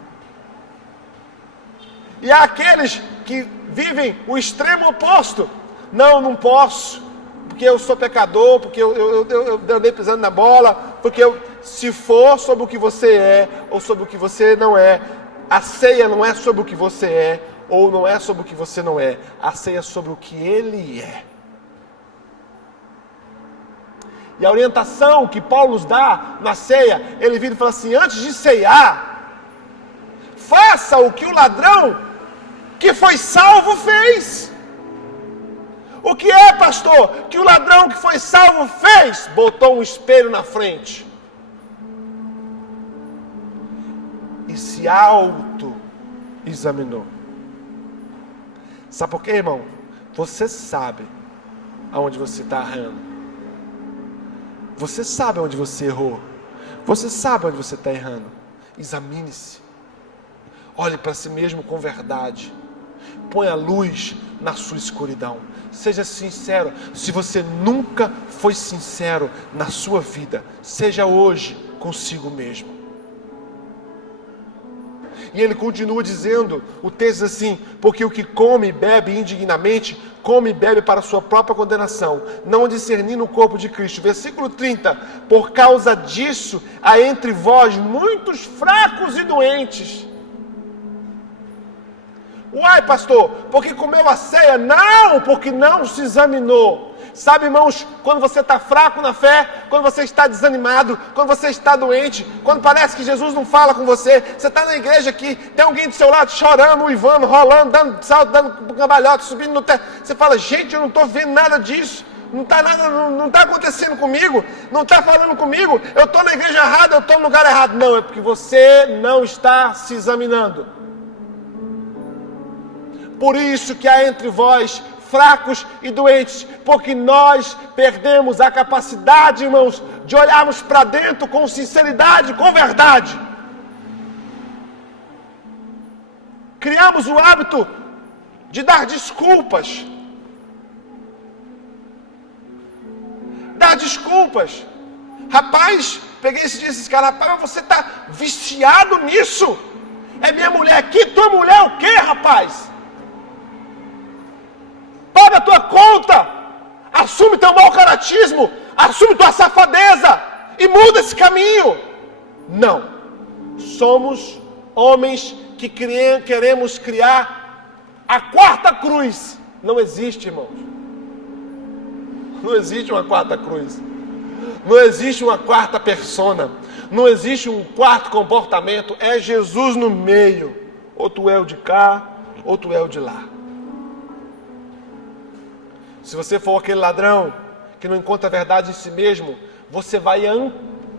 E há aqueles que vivem o extremo oposto. Não posso, porque eu sou pecador, porque eu andei pisando na bola, porque se for sobre o que você é, ou sobre o que você não é, a ceia não é sobre o que você é, ou não é sobre o que você não é, a ceia é sobre o que ele é. E a orientação que Paulo nos dá na ceia, ele vira e fala assim: antes de ceiar, faça o que o ladrão que foi salvo fez. O que é, pastor? Que o ladrão que foi salvo fez? Botou um espelho na frente e se auto-examinou. Sabe por quê, irmão? Você sabe aonde você está errando. Você sabe onde você errou. Você sabe onde você está errando. Examine-se. Olhe para si mesmo com verdade. Põe a luz na sua escuridão. Seja sincero. Se você nunca foi sincero na sua vida, seja hoje consigo mesmo. E ele continua dizendo, o texto diz assim: porque o que come e bebe indignamente, come e bebe para a sua própria condenação, não discernindo o corpo de Cristo. Versículo 30, por causa disso, há entre vós muitos fracos e doentes. Uai, pastor, porque comeu a ceia? Não, porque não se examinou. Sabe, irmãos, quando você está fraco na fé, quando você está desanimado, quando você está doente, quando parece que Jesus não fala com você, você está na igreja aqui, tem alguém do seu lado chorando, uivando, rolando, dando salto, dando cambalhota, subindo no teto. Você fala: gente, eu não estou vendo nada disso. Não está nada, não está acontecendo comigo, não está falando comigo, eu estou na igreja errada, eu estou no lugar errado. Não, é porque você não está se examinando. Por isso que há entre vós fracos e doentes, porque nós perdemos a capacidade, irmãos, de olharmos para dentro com sinceridade, com verdade. Criamos o hábito de dar desculpas. Dar desculpas. Rapaz, peguei esse dia esses caras: rapaz, mas você está viciado nisso? É minha mulher aqui, tua mulher é o quê, rapaz? Paga a tua conta, assume teu mau caratismo, assume tua safadeza e muda esse caminho. Não, somos homens que queremos criar a quarta cruz. Não existe, irmãos. Não existe uma quarta cruz. Não existe uma quarta persona. Não existe um quarto comportamento. É Jesus no meio. Ou tu é o de cá, ou tu é o de lá. Se você for aquele ladrão que não encontra a verdade em si mesmo, você vai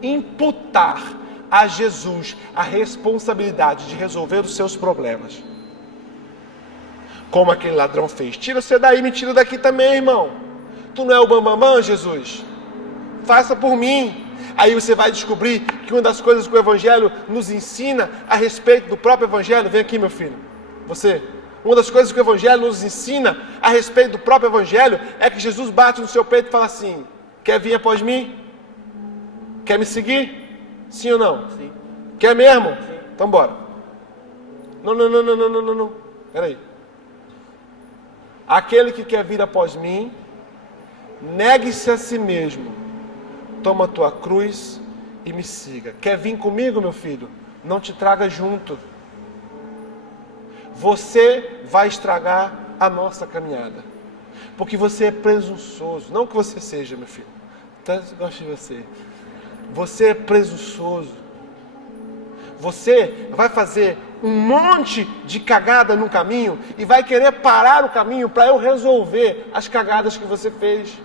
imputar a Jesus a responsabilidade de resolver os seus problemas. Como aquele ladrão fez. Tira você daí, me tira daqui também, irmão. Tu não é o bambambam, Jesus? Faça por mim. Aí você vai descobrir que uma das coisas que o Evangelho nos ensina a respeito do próprio Evangelho, vem aqui, meu filho, você, uma das coisas que o Evangelho nos ensina a respeito do próprio Evangelho é que Jesus bate no seu peito e fala assim: quer vir após mim? Quer me seguir? Sim ou não? Sim. Quer mesmo? Sim. Então bora. Não. Peraí. Aquele que quer vir após mim, negue-se a si mesmo, toma a tua cruz e me siga. Quer vir comigo, meu filho? Não te traga junto. Você vai estragar a nossa caminhada. Porque você é presunçoso. Não que você seja, meu filho. Tanto gosto de você. Você é presunçoso. Você vai fazer um monte de cagada no caminho e vai querer parar o caminho para eu resolver as cagadas que você fez.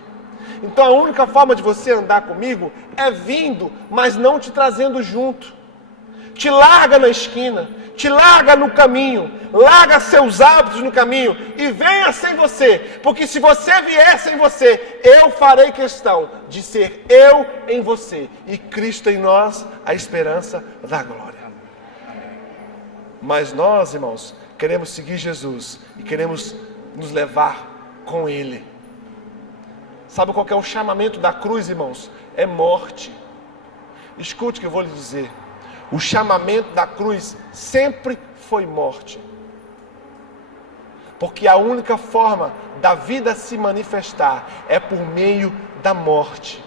Então a única forma de você andar comigo é vindo, mas não te trazendo junto. Te larga na esquina, te larga no caminho, larga seus hábitos no caminho e venha sem você. Porque se você vier sem você, eu farei questão de ser eu em você e Cristo em nós, a esperança da glória. Mas nós, irmãos, queremos seguir Jesus e queremos nos levar com Ele. Sabe qual que é o chamamento da cruz, irmãos? É morte. Escute o que eu vou lhe dizer. O chamamento da cruz sempre foi morte. Porque a única forma da vida se manifestar é por meio da morte.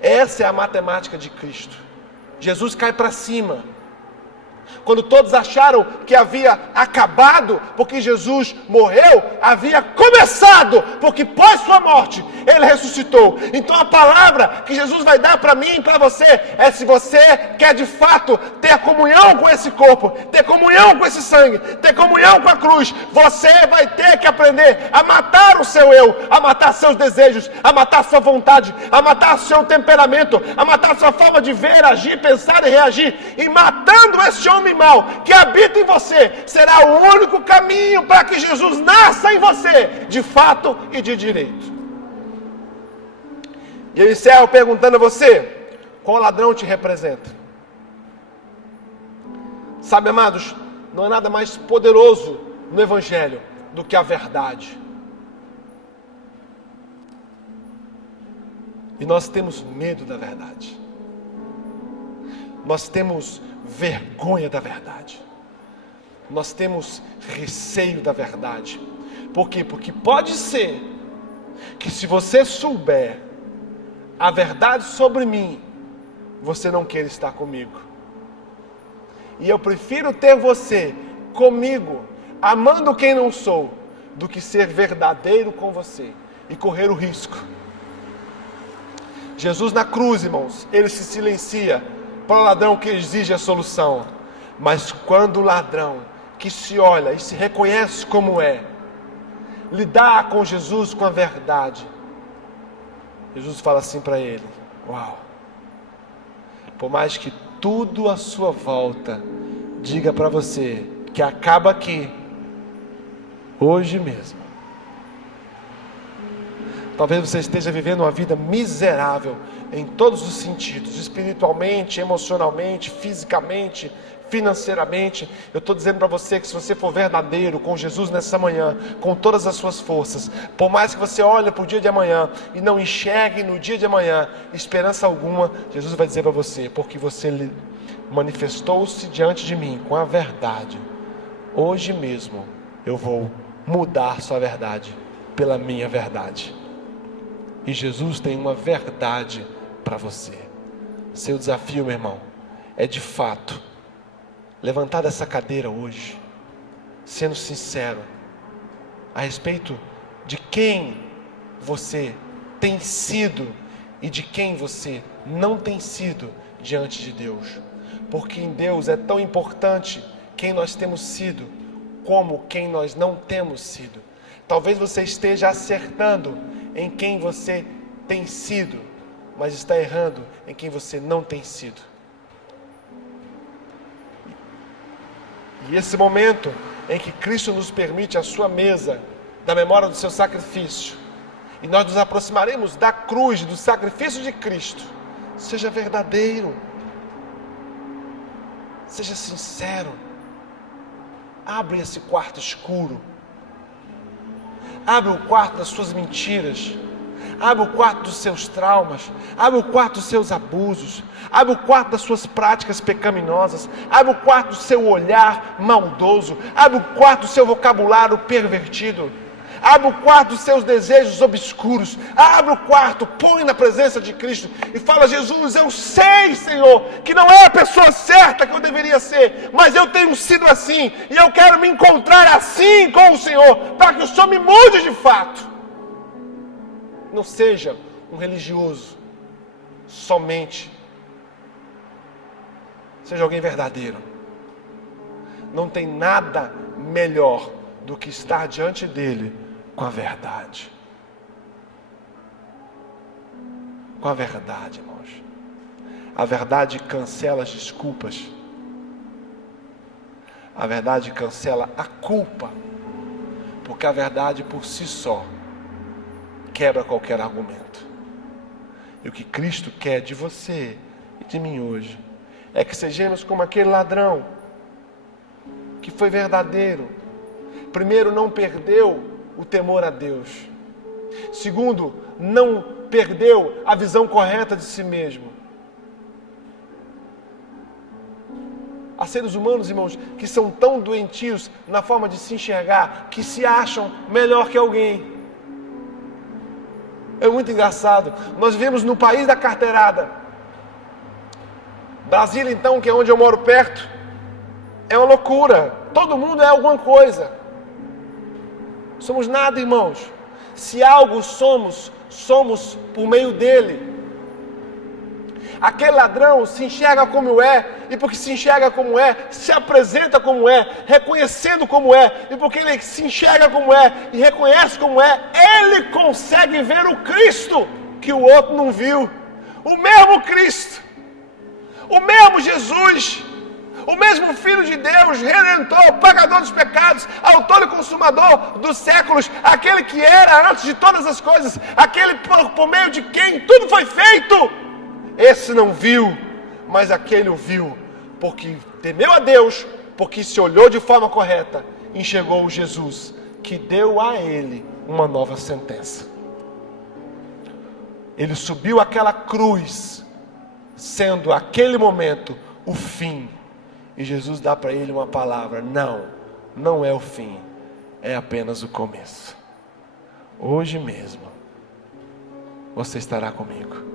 Essa é a matemática de Cristo. Jesus cai para cima. Quando todos acharam que havia acabado, porque Jesus morreu, havia começado, porque pós sua morte, Ele ressuscitou. Então a palavra que Jesus vai dar para mim e para você, é se você quer de fato ter comunhão com esse corpo, ter comunhão com esse sangue, ter comunhão com a cruz, você vai ter que aprender a matar o seu eu, a matar seus desejos, a matar sua vontade, a matar seu temperamento, a matar sua forma de ver, agir, pensar e reagir. E matando esse homem mal que habita em você, será o único caminho para que Jesus nasça em você, de fato e de direito. E eu encerro perguntando a você, qual ladrão te representa? Sabe, amados, não há nada mais poderoso no Evangelho do que a verdade. E nós temos medo da verdade. Nós temos vergonha da verdade. Nós temos receio da verdade. Por quê? Porque pode ser que se você souber a verdade sobre mim, você não queira estar comigo. E eu prefiro ter você comigo, amando quem não sou, do que ser verdadeiro com você e correr o risco. Jesus na cruz, irmãos, Ele se silencia para o ladrão que exige a solução. Mas quando o ladrão que se olha e se reconhece como é, lidar com Jesus com a verdade, Jesus fala assim para ele: uau, por mais que tudo à sua volta diga para você que acaba aqui, hoje mesmo, talvez você esteja vivendo uma vida miserável em todos os sentidos, espiritualmente, emocionalmente, fisicamente, financeiramente. Eu estou dizendo para você que se você for verdadeiro com Jesus nessa manhã, com todas as suas forças, por mais que você olhe para o dia de amanhã e não enxergue no dia de amanhã esperança alguma, Jesus vai dizer para você: porque você manifestou-se diante de mim com a verdade, hoje mesmo eu vou mudar sua verdade pela minha verdade. E Jesus tem uma verdade para você. Seu desafio, meu irmão, é de fato levantar dessa cadeira hoje, sendo sincero a respeito de quem você tem sido e de quem você não tem sido diante de Deus. Porque em Deus é tão importante quem nós temos sido como quem nós não temos sido. Talvez você esteja acertando em quem você tem sido, mas está errando em quem você não tem sido. E esse momento em que Cristo nos permite a sua mesa, da memória do seu sacrifício, e nós nos aproximaremos da cruz, do sacrifício de Cristo, seja verdadeiro, seja sincero, abre esse quarto escuro, abre o quarto das suas mentiras, abre o quarto dos seus traumas, abre o quarto dos seus abusos, abre o quarto das suas práticas pecaminosas, abre o quarto do seu olhar maldoso, abre o quarto do seu vocabulário pervertido, abre o quarto dos seus desejos obscuros, abre o quarto, põe na presença de Cristo e fala: Jesus, eu sei, Senhor, que não é a pessoa certa que eu deveria ser, mas eu tenho sido assim, e eu quero me encontrar assim com o Senhor, para que o Senhor me mude de fato. Não seja um religioso somente, seja alguém verdadeiro. Não tem nada melhor do que estar diante dele com a verdade. Com a verdade, irmãos. A verdade cancela as desculpas. A verdade cancela a culpa. Porque a verdade por si só quebra qualquer argumento. E o que Cristo quer de você e de mim hoje é que sejamos como aquele ladrão que foi verdadeiro. Primeiro, não perdeu o temor a Deus. Segundo, não perdeu a visão correta de si mesmo. Há seres humanos, irmãos, que são tão doentios na forma de se enxergar, que se acham melhor que alguém. É muito engraçado. Nós vivemos no país da carteirada. Brasília, então, que é onde eu moro perto, é uma loucura. Todo mundo é alguma coisa. Somos nada, irmãos. Se algo somos, somos por meio dele. Aquele ladrão se enxerga como é, e porque se enxerga como é, se apresenta como é, reconhecendo como é, e porque ele se enxerga como é e reconhece como é, ele consegue ver o Cristo que o outro não viu. O mesmo Cristo, o mesmo Jesus, o mesmo Filho de Deus, Redentor, pagador dos pecados, autor e consumador dos séculos, aquele que era antes de todas as coisas, aquele por meio de quem tudo foi feito. Esse não viu, mas aquele o viu, porque temeu a Deus, porque se olhou de forma correta, enxergou o Jesus, que deu a ele uma nova sentença. Ele subiu aquela cruz, sendo aquele momento o fim. E Jesus dá para ele uma palavra: não, não é o fim, é apenas o começo. Hoje mesmo, você estará comigo.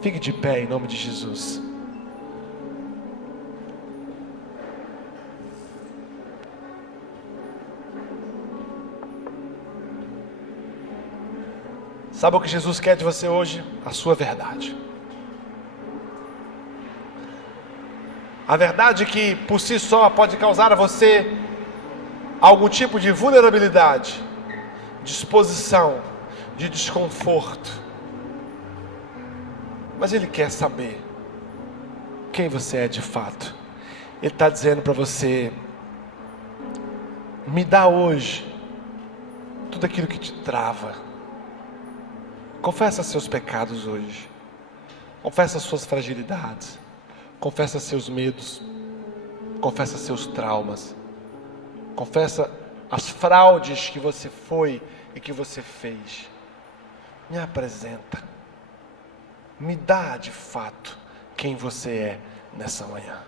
Fique de pé em nome de Jesus. Sabe o que Jesus quer de você hoje? A sua verdade. A verdade que por si só pode causar a você algum tipo de vulnerabilidade, disposição, de desconforto. Mas Ele quer saber quem você é de fato. Ele está dizendo para você: me dá hoje tudo aquilo que te trava. Confessa seus pecados hoje. Confessa suas fragilidades. Confessa seus medos. Confessa seus traumas. Confessa as fraudes que você foi e que você fez. Me apresenta. Me dá de fato quem você é nessa manhã.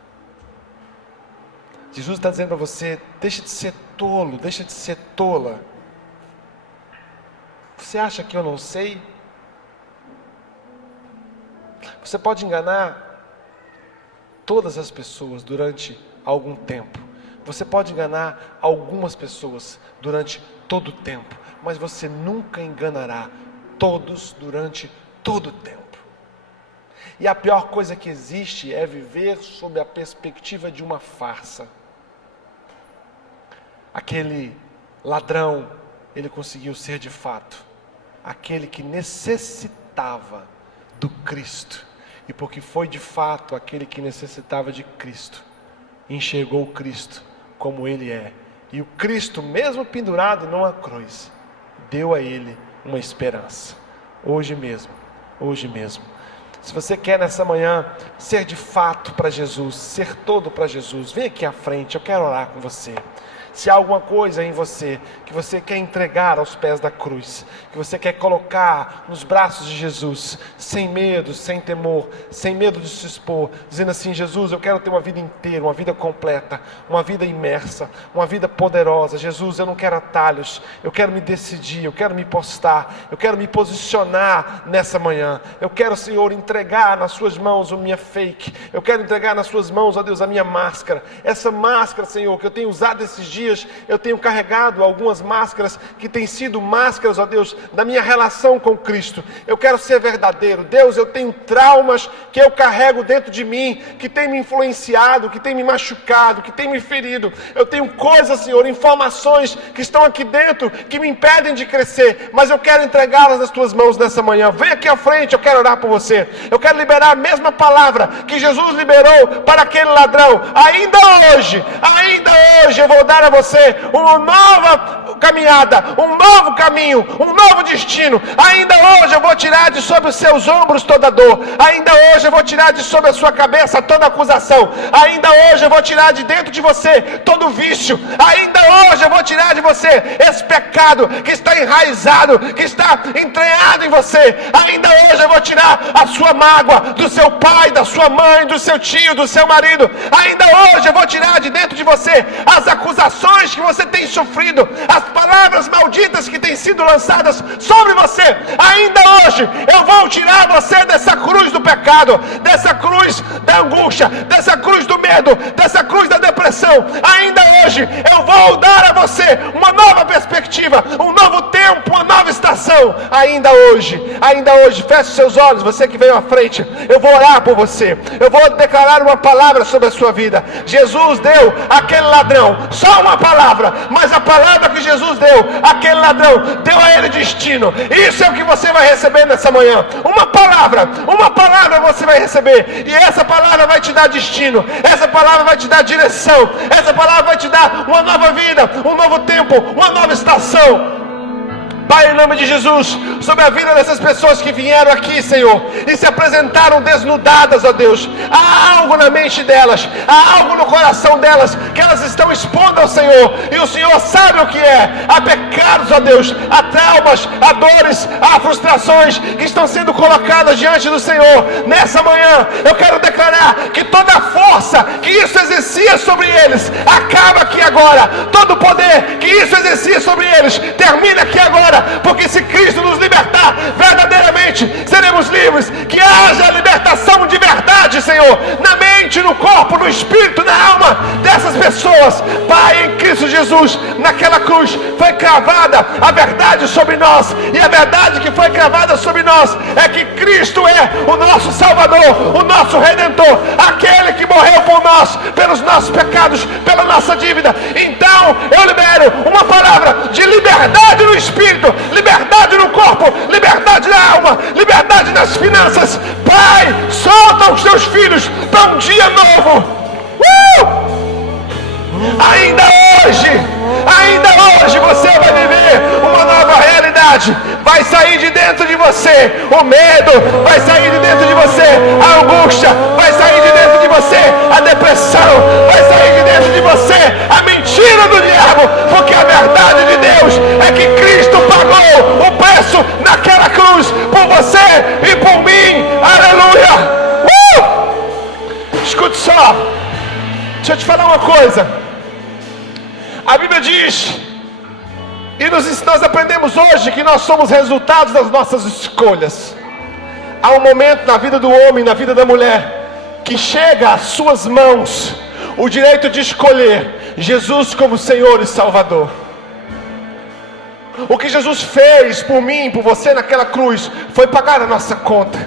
Jesus está dizendo para você: deixa de ser tolo, deixa de ser tola. Você acha que eu não sei? Você pode enganar todas as pessoas durante algum tempo. Você pode enganar algumas pessoas durante todo o tempo. Mas você nunca enganará todos durante todo o tempo. E a pior coisa que existe é viver sob a perspectiva de uma farsa. Aquele ladrão, ele conseguiu ser de fato aquele que necessitava do Cristo. E porque foi de fato aquele que necessitava de Cristo, enxergou o Cristo como Ele é. E o Cristo, mesmo pendurado numa cruz, deu a Ele uma esperança. Hoje mesmo, hoje mesmo. Se você quer nessa manhã ser de fato para Jesus, ser todo para Jesus, vem aqui à frente, eu quero orar com você. Se há alguma coisa em você que você quer entregar aos pés da cruz, que você quer colocar nos braços de Jesus, sem medo, sem temor, sem medo de se expor, dizendo assim: Jesus, eu quero ter uma vida inteira, uma vida completa, uma vida imersa, uma vida poderosa. Jesus, eu não quero atalhos, eu quero me decidir, eu quero me postar, eu quero me posicionar nessa manhã. Eu quero, Senhor, entregar nas suas mãos a minha fake, eu quero entregar nas suas mãos, ó Deus, a minha máscara. Essa máscara, Senhor, que eu tenho usado esses dias, eu tenho carregado algumas máscaras que têm sido máscaras, ó Deus, da minha relação com Cristo. Eu quero ser verdadeiro. Deus, eu tenho traumas que eu carrego dentro de mim, que tem me influenciado, que tem me machucado, que tem me ferido. Eu tenho coisas, Senhor, informações que estão aqui dentro, que me impedem de crescer, mas eu quero entregá-las nas tuas mãos nessa manhã. Vem aqui à frente, eu quero orar por você. Eu quero liberar a mesma palavra que Jesus liberou para aquele ladrão. Ainda hoje eu vou dar a você uma nova caminhada, um novo caminho, um novo destino. Ainda hoje eu vou tirar de sobre os seus ombros toda dor. Ainda hoje eu vou tirar de sobre a sua cabeça toda acusação. Ainda hoje eu vou tirar de dentro de você todo vício. Ainda hoje eu vou tirar de você esse pecado que está enraizado, que está entranhado em você. Ainda hoje eu vou tirar a sua mágoa do seu pai, da sua mãe, do seu tio, do seu marido. Ainda hoje eu vou tirar de dentro de você as acusações que você tem sofrido, as palavras malditas que têm sido lançadas sobre você. Ainda hoje eu vou tirar você dessa cruz do pecado, dessa cruz da angústia, dessa cruz do medo, dessa cruz da depressão. Ainda hoje eu vou dar a você uma nova perspectiva, um novo tempo, uma nova estação. Ainda hoje, feche seus olhos, você que veio à frente, eu vou orar por você, eu vou declarar uma palavra sobre a sua vida. Jesus deu àquele ladrão só uma palavra, mas a palavra que Jesus deu àquele ladrão, deu a ele destino. Isso é o que você vai receber nessa manhã. Uma palavra você vai receber, e essa palavra vai te dar destino, essa palavra vai te dar direção, essa palavra vai te dar uma nova vida, um novo tempo, uma nova estação. Pai, em nome de Jesus, sobre a vida dessas pessoas que vieram aqui, Senhor, e se apresentaram desnudadas, ó Deus. Há algo na mente delas, há algo no coração delas, que elas estão expondo ao Senhor, e o Senhor sabe o que é. Há pecados, ó Deus, há traumas, há dores, há frustrações que estão sendo colocadas diante do Senhor. Nessa manhã, eu quero declarar que toda a força que isso exercia sobre eles, acaba aqui agora. Todo o poder que isso exercia sobre eles, termina aqui agora. Porque se Cristo nos libertar verdadeiramente, seremos livres. Que haja libertação de verdade, Senhor, na mente, no corpo, no espírito, na alma dessas pessoas. Pai, em Cristo Jesus, naquela cruz foi cravada a verdade sobre nós, e a verdade que foi cravada sobre nós é que Cristo é o nosso Salvador, o nosso Redentor, aquele que morreu por nós, pelos nossos pecados, pela nossa dívida. Então eu libero uma palavra de liberdade no espírito, liberdade no corpo, liberdade na alma, liberdade nas finanças. Pai, solta os teus filhos para um dia novo. Ainda hoje você vai viver uma nova realidade. Vai sair de dentro de você o medo, vai sair de dentro de você a angústia, vai sair de dentro de você a depressão, vai sair de dentro de você a mentira do diabo, porque a verdade de Deus é que Cristo pagou o preço naquela cruz por você e por mim. Aleluia! Escute só, deixa eu te falar uma coisa. A Bíblia diz, e nós aprendemos hoje, que nós somos resultados das nossas escolhas. Há um momento na vida do homem, na vida da mulher, que chega às suas mãos o direito de escolher Jesus como Senhor e Salvador. O que Jesus fez por mim, por você naquela cruz, foi pagar a nossa conta,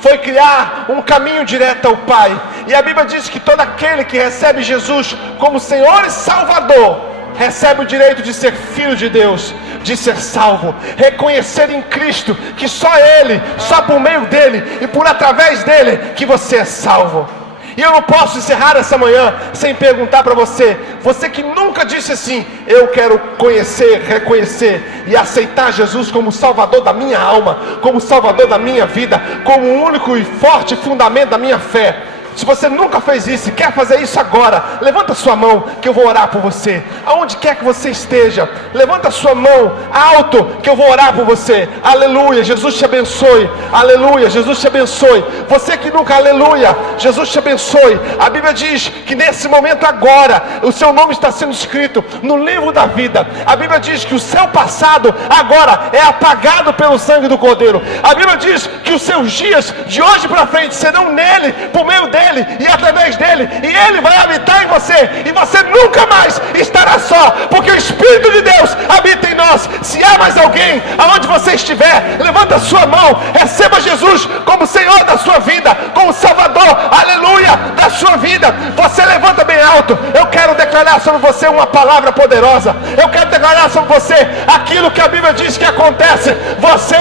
foi criar um caminho direto ao Pai. E a Bíblia diz que todo aquele que recebe Jesus como Senhor e Salvador recebe o direito de ser filho de Deus, de ser salvo, reconhecer em Cristo que só Ele, só por meio dEle e por através dEle que você é salvo. E eu não posso encerrar essa manhã sem perguntar para você, você que nunca disse assim: eu quero conhecer, reconhecer e aceitar Jesus como Salvador da minha alma, como Salvador da minha vida, como o único e forte fundamento da minha fé. Se você nunca fez isso e quer fazer isso agora, levanta sua mão que eu vou orar por você. Aonde quer que você esteja, levanta sua mão alto que eu vou orar por você. Aleluia, Jesus te abençoe. Aleluia, Jesus te abençoe. Você que nunca, aleluia, Jesus te abençoe. A Bíblia diz que nesse momento agora, o seu nome está sendo escrito no livro da vida. A Bíblia diz que o seu passado agora é apagado pelo sangue do Cordeiro. A Bíblia diz que os seus dias de hoje para frente serão nele, por meio dele e através dele, e ele vai habitar em você, e você nunca mais estará só, porque o Espírito de Deus habita em nós. Se há mais alguém, aonde você estiver, levanta a sua mão, receba Jesus como Senhor da sua vida, como Salvador, aleluia, da sua vida. Você levanta bem alto. Eu quero declarar sobre você uma palavra poderosa. Eu quero declarar sobre você aquilo que a Bíblia diz que acontece. Você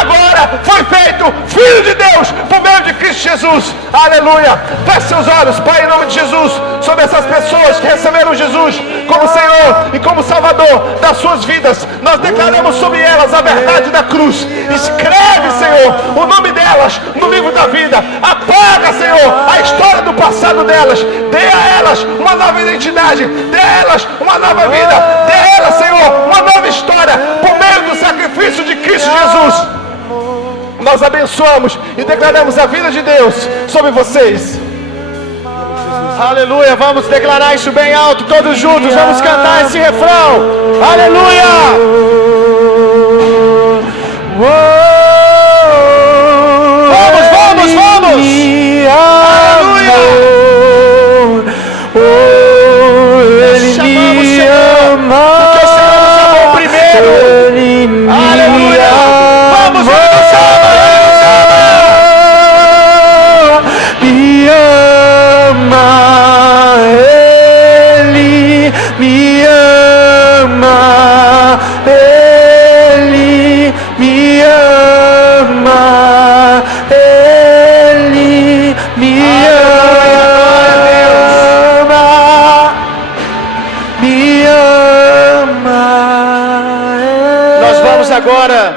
agora foi feito filho de Deus por meio de Cristo Jesus, aleluia. Feche seus olhos, Pai, em nome de Jesus, sobre essas pessoas que receberam Jesus como Senhor e como Salvador das suas vidas. Nós declaramos sobre elas a verdade da cruz. Escreve, Senhor, o nome delas no livro da vida. Apaga, Senhor, a história do passado delas. Dê a elas uma nova identidade. Dê a elas uma nova vida. Dê a elas, Senhor, uma nova história por meio do sacrifício de Cristo Jesus. Nós abençoamos e declaramos a vida de Deus sobre vocês. Aleluia, vamos declarar isso bem alto, todos juntos, vamos cantar esse refrão. Aleluia! Vamos, vamos, vamos! Aleluia! Nós chamamos, Senhor, porque o Senhor nos amou primeiro. Aleluia! Vamos, vamos! Agora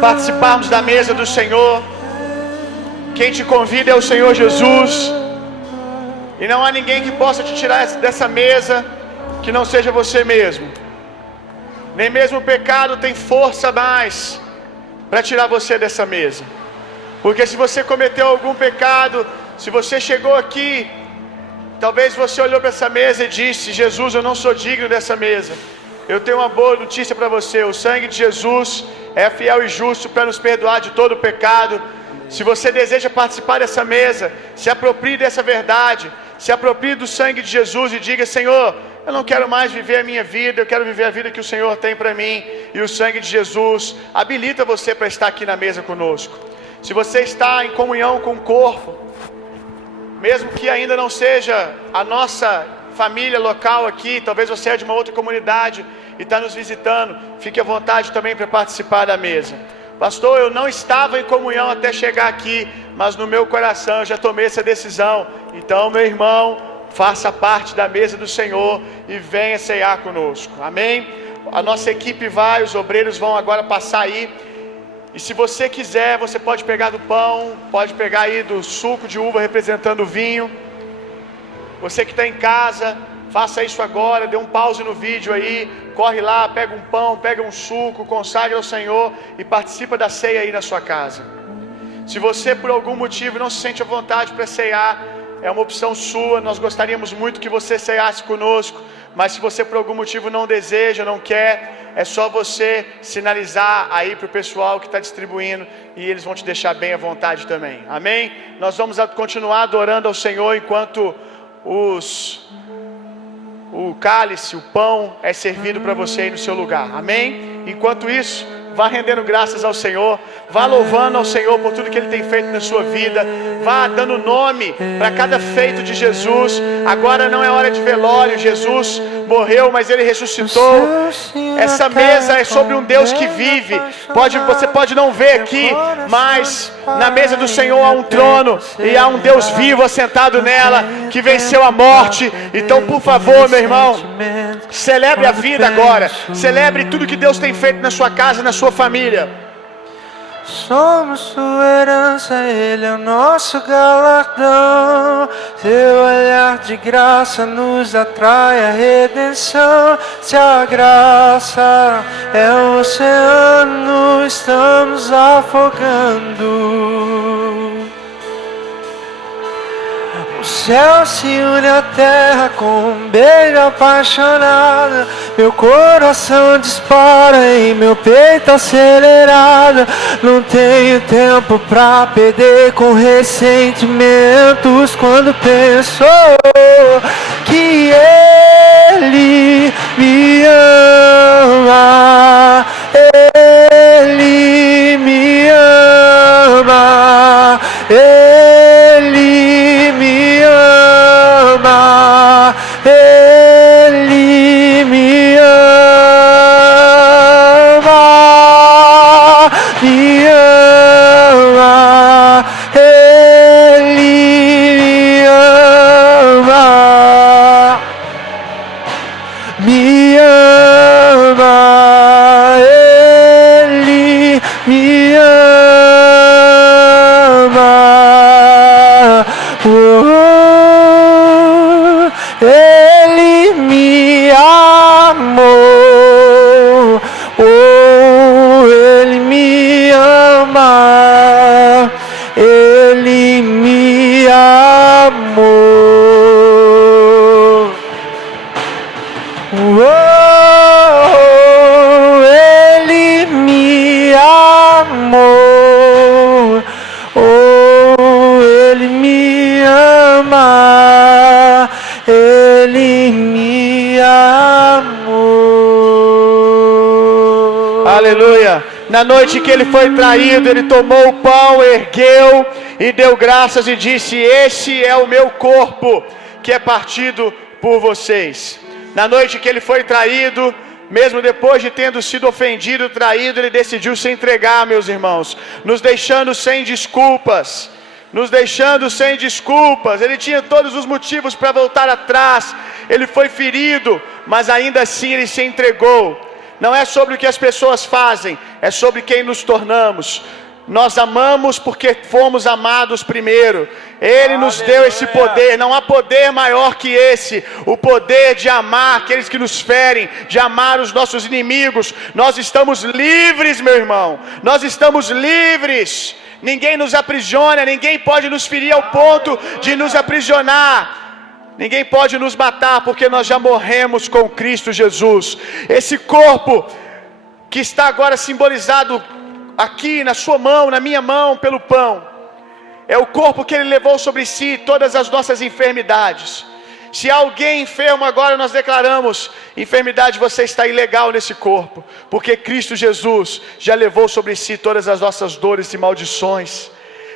participarmos da mesa do Senhor. Quem te convida é o Senhor Jesus, e não há ninguém que possa te tirar dessa mesa que não seja você mesmo. Nem mesmo o pecado tem força mais para tirar você dessa mesa, porque se você cometeu algum pecado, se você chegou aqui, talvez você olhou para essa mesa e disse: Jesus, eu não sou digno dessa mesa. Eu tenho uma boa notícia para você: o sangue de Jesus é fiel e justo para nos perdoar de todo o pecado. Se você deseja participar dessa mesa, se aproprie dessa verdade, se aproprie do sangue de Jesus e diga: Senhor, eu não quero mais viver a minha vida, eu quero viver a vida que o Senhor tem para mim. E o sangue de Jesus habilita você para estar aqui na mesa conosco. Se você está em comunhão com o corpo, mesmo que ainda não seja a nossa família local aqui, talvez você é de uma outra comunidade e está nos visitando, fique à vontade também para participar da mesa. Pastor, eu não estava em comunhão até chegar aqui, mas no meu coração eu já tomei essa decisão. Então, meu irmão, faça parte da mesa do Senhor e venha ceiar conosco. Amém? A nossa equipe vai, os obreiros vão agora passar aí. E se você quiser, você pode pegar do pão, pode pegar aí do suco de uva representando o vinho. Você que está em casa, faça isso agora, dê um pause no vídeo aí, corre lá, pega um pão, pega um suco, consagra ao Senhor e participa da ceia aí na sua casa. Se você por algum motivo não se sente à vontade para ceiar, é uma opção sua, nós gostaríamos muito que você ceiasse conosco, mas se você por algum motivo não deseja, não quer, é só você sinalizar aí para o pessoal que está distribuindo e eles vão te deixar bem à vontade também. Amém? Nós vamos continuar adorando ao Senhor enquanto o cálice, o pão é servido para você aí no seu lugar. Amém? Enquanto isso, vá rendendo graças ao Senhor, vá louvando ao Senhor por tudo que Ele tem feito na sua vida, vá dando nome para cada feito de Jesus. Agora não é hora de velório, Jesus morreu, mas ele ressuscitou. Essa mesa é sobre um Deus que vive. Você pode não ver aqui, mas na mesa do Senhor há um trono e há um Deus vivo assentado nela, que venceu a morte. Então, por favor, meu irmão, celebre a vida agora. Celebre tudo que Deus tem feito na sua casa, na sua família. Somos sua herança, Ele é o nosso galardão. Teu olhar de graça nos atrai à redenção. Se a graça é um oceano, estamos afogando. O céu se une à terra com um beijo apaixonado. Meu coração dispara em meu peito acelerado. Não tenho tempo pra perder com ressentimentos quando penso que Ele me ama. Ele me ama. Ele me ama. Ele me ama. Me ama. Ele me ama. Me ama. Ele me ama. Ele me amou. Ele me ama. Ele me amou. Ele me amou. Ele me ama. Ele me amou. Aleluia. Na noite que ele foi traído, ele tomou o pão, ergueu e deu graças e disse: esse é o meu corpo que é partido por vocês. Na noite que ele foi traído, mesmo depois de tendo sido ofendido, traído, ele decidiu se entregar, meus irmãos, nos deixando sem desculpas. Nos deixando sem desculpas. Ele tinha todos os motivos para voltar atrás. Ele foi ferido, mas ainda assim ele se entregou. Não é sobre o que as pessoas fazem, é sobre quem nos tornamos. Nós amamos porque fomos amados primeiro. Ele nos deu esse poder. Não há poder maior que esse. O poder de amar aqueles que nos ferem, de amar os nossos inimigos. Nós estamos livres, meu irmão. Nós estamos livres. Ninguém nos aprisiona, ninguém pode nos ferir ao ponto de nos aprisionar. Ninguém pode nos matar, porque nós já morremos com Cristo Jesus. Esse corpo que está agora simbolizado aqui na sua mão, na minha mão, pelo pão, é o corpo que Ele levou sobre si todas as nossas enfermidades. Se há alguém enfermo agora, nós declaramos: enfermidade, você está ilegal nesse corpo, porque Cristo Jesus já levou sobre si todas as nossas dores e maldições.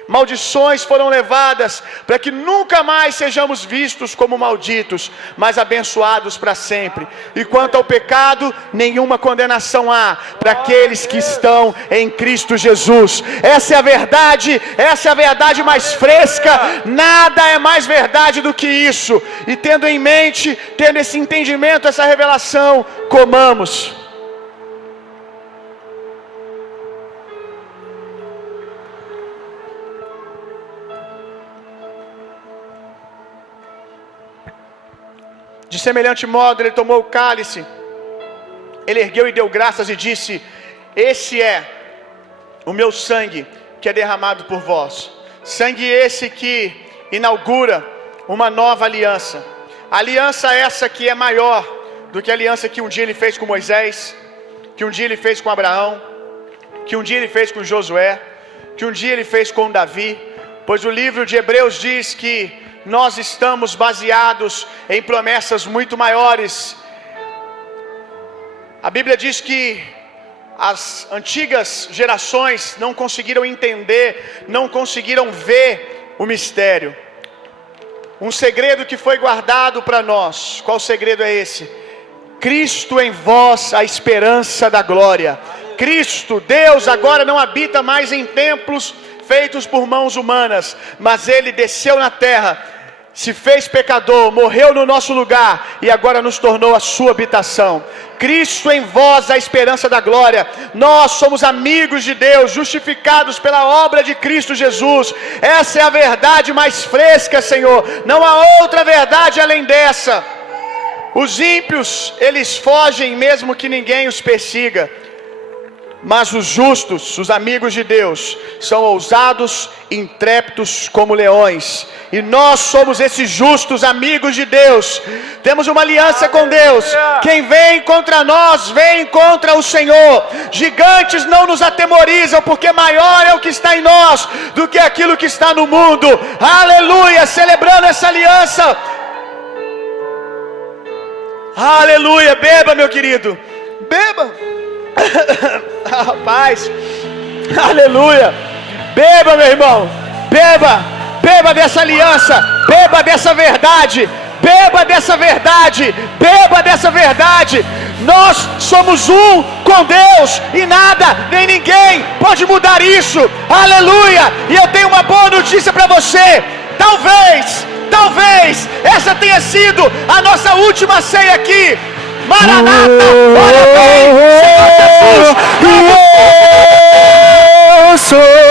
Maldições foram levadas para que nunca mais sejamos vistos como malditos, mas abençoados para sempre. E quanto ao pecado, nenhuma condenação há para aqueles que estão em Cristo Jesus. Essa é a verdade, essa é a verdade mais fresca. Nada é mais verdade do que isso. E tendo em mente, tendo esse entendimento, essa revelação, comamos. De semelhante modo, ele tomou o cálice, ele ergueu e deu graças e disse: esse é o meu sangue que é derramado por vós. Sangue esse que inaugura uma nova aliança. Aliança essa que é maior do que a aliança que um dia ele fez com Moisés, que um dia ele fez com Abraão, que um dia ele fez com Josué, que um dia ele fez com Davi. Pois o livro de Hebreus diz que nós estamos baseados em promessas muito maiores. A Bíblia diz que as antigas gerações não conseguiram entender, não conseguiram ver o mistério. Um segredo que foi guardado para nós. Qual segredo é esse? Cristo em vós, a esperança da glória. Cristo, Deus, agora não habita mais em templos feitos por mãos humanas, mas Ele desceu na terra, se fez pecador, morreu no nosso lugar e agora nos tornou a sua habitação. Cristo em vós, a esperança da glória. Nós somos amigos de Deus, justificados pela obra de Cristo Jesus. Essa é a verdade mais fresca, Senhor. Não há outra verdade além dessa. Os ímpios, eles fogem mesmo que ninguém os persiga. Mas os justos, os amigos de Deus, são ousados, intrépidos como leões. E nós somos esses justos amigos de Deus. Temos uma aliança com Deus. Quem vem contra nós, vem contra o Senhor. Gigantes não nos atemorizam, porque maior é o que está em nós do que aquilo que está no mundo. Aleluia, celebrando essa aliança. Aleluia, beba, meu querido. Beba. Rapaz, aleluia. Beba, meu irmão. Beba, beba dessa aliança. Beba dessa verdade. Beba dessa verdade. Beba dessa verdade. Nós somos um com Deus e nada nem ninguém pode mudar isso. Aleluia. E eu tenho uma boa notícia para você. Talvez essa tenha sido a nossa última ceia aqui. Maranata, ora vem, Senhor Jesus. Eu sou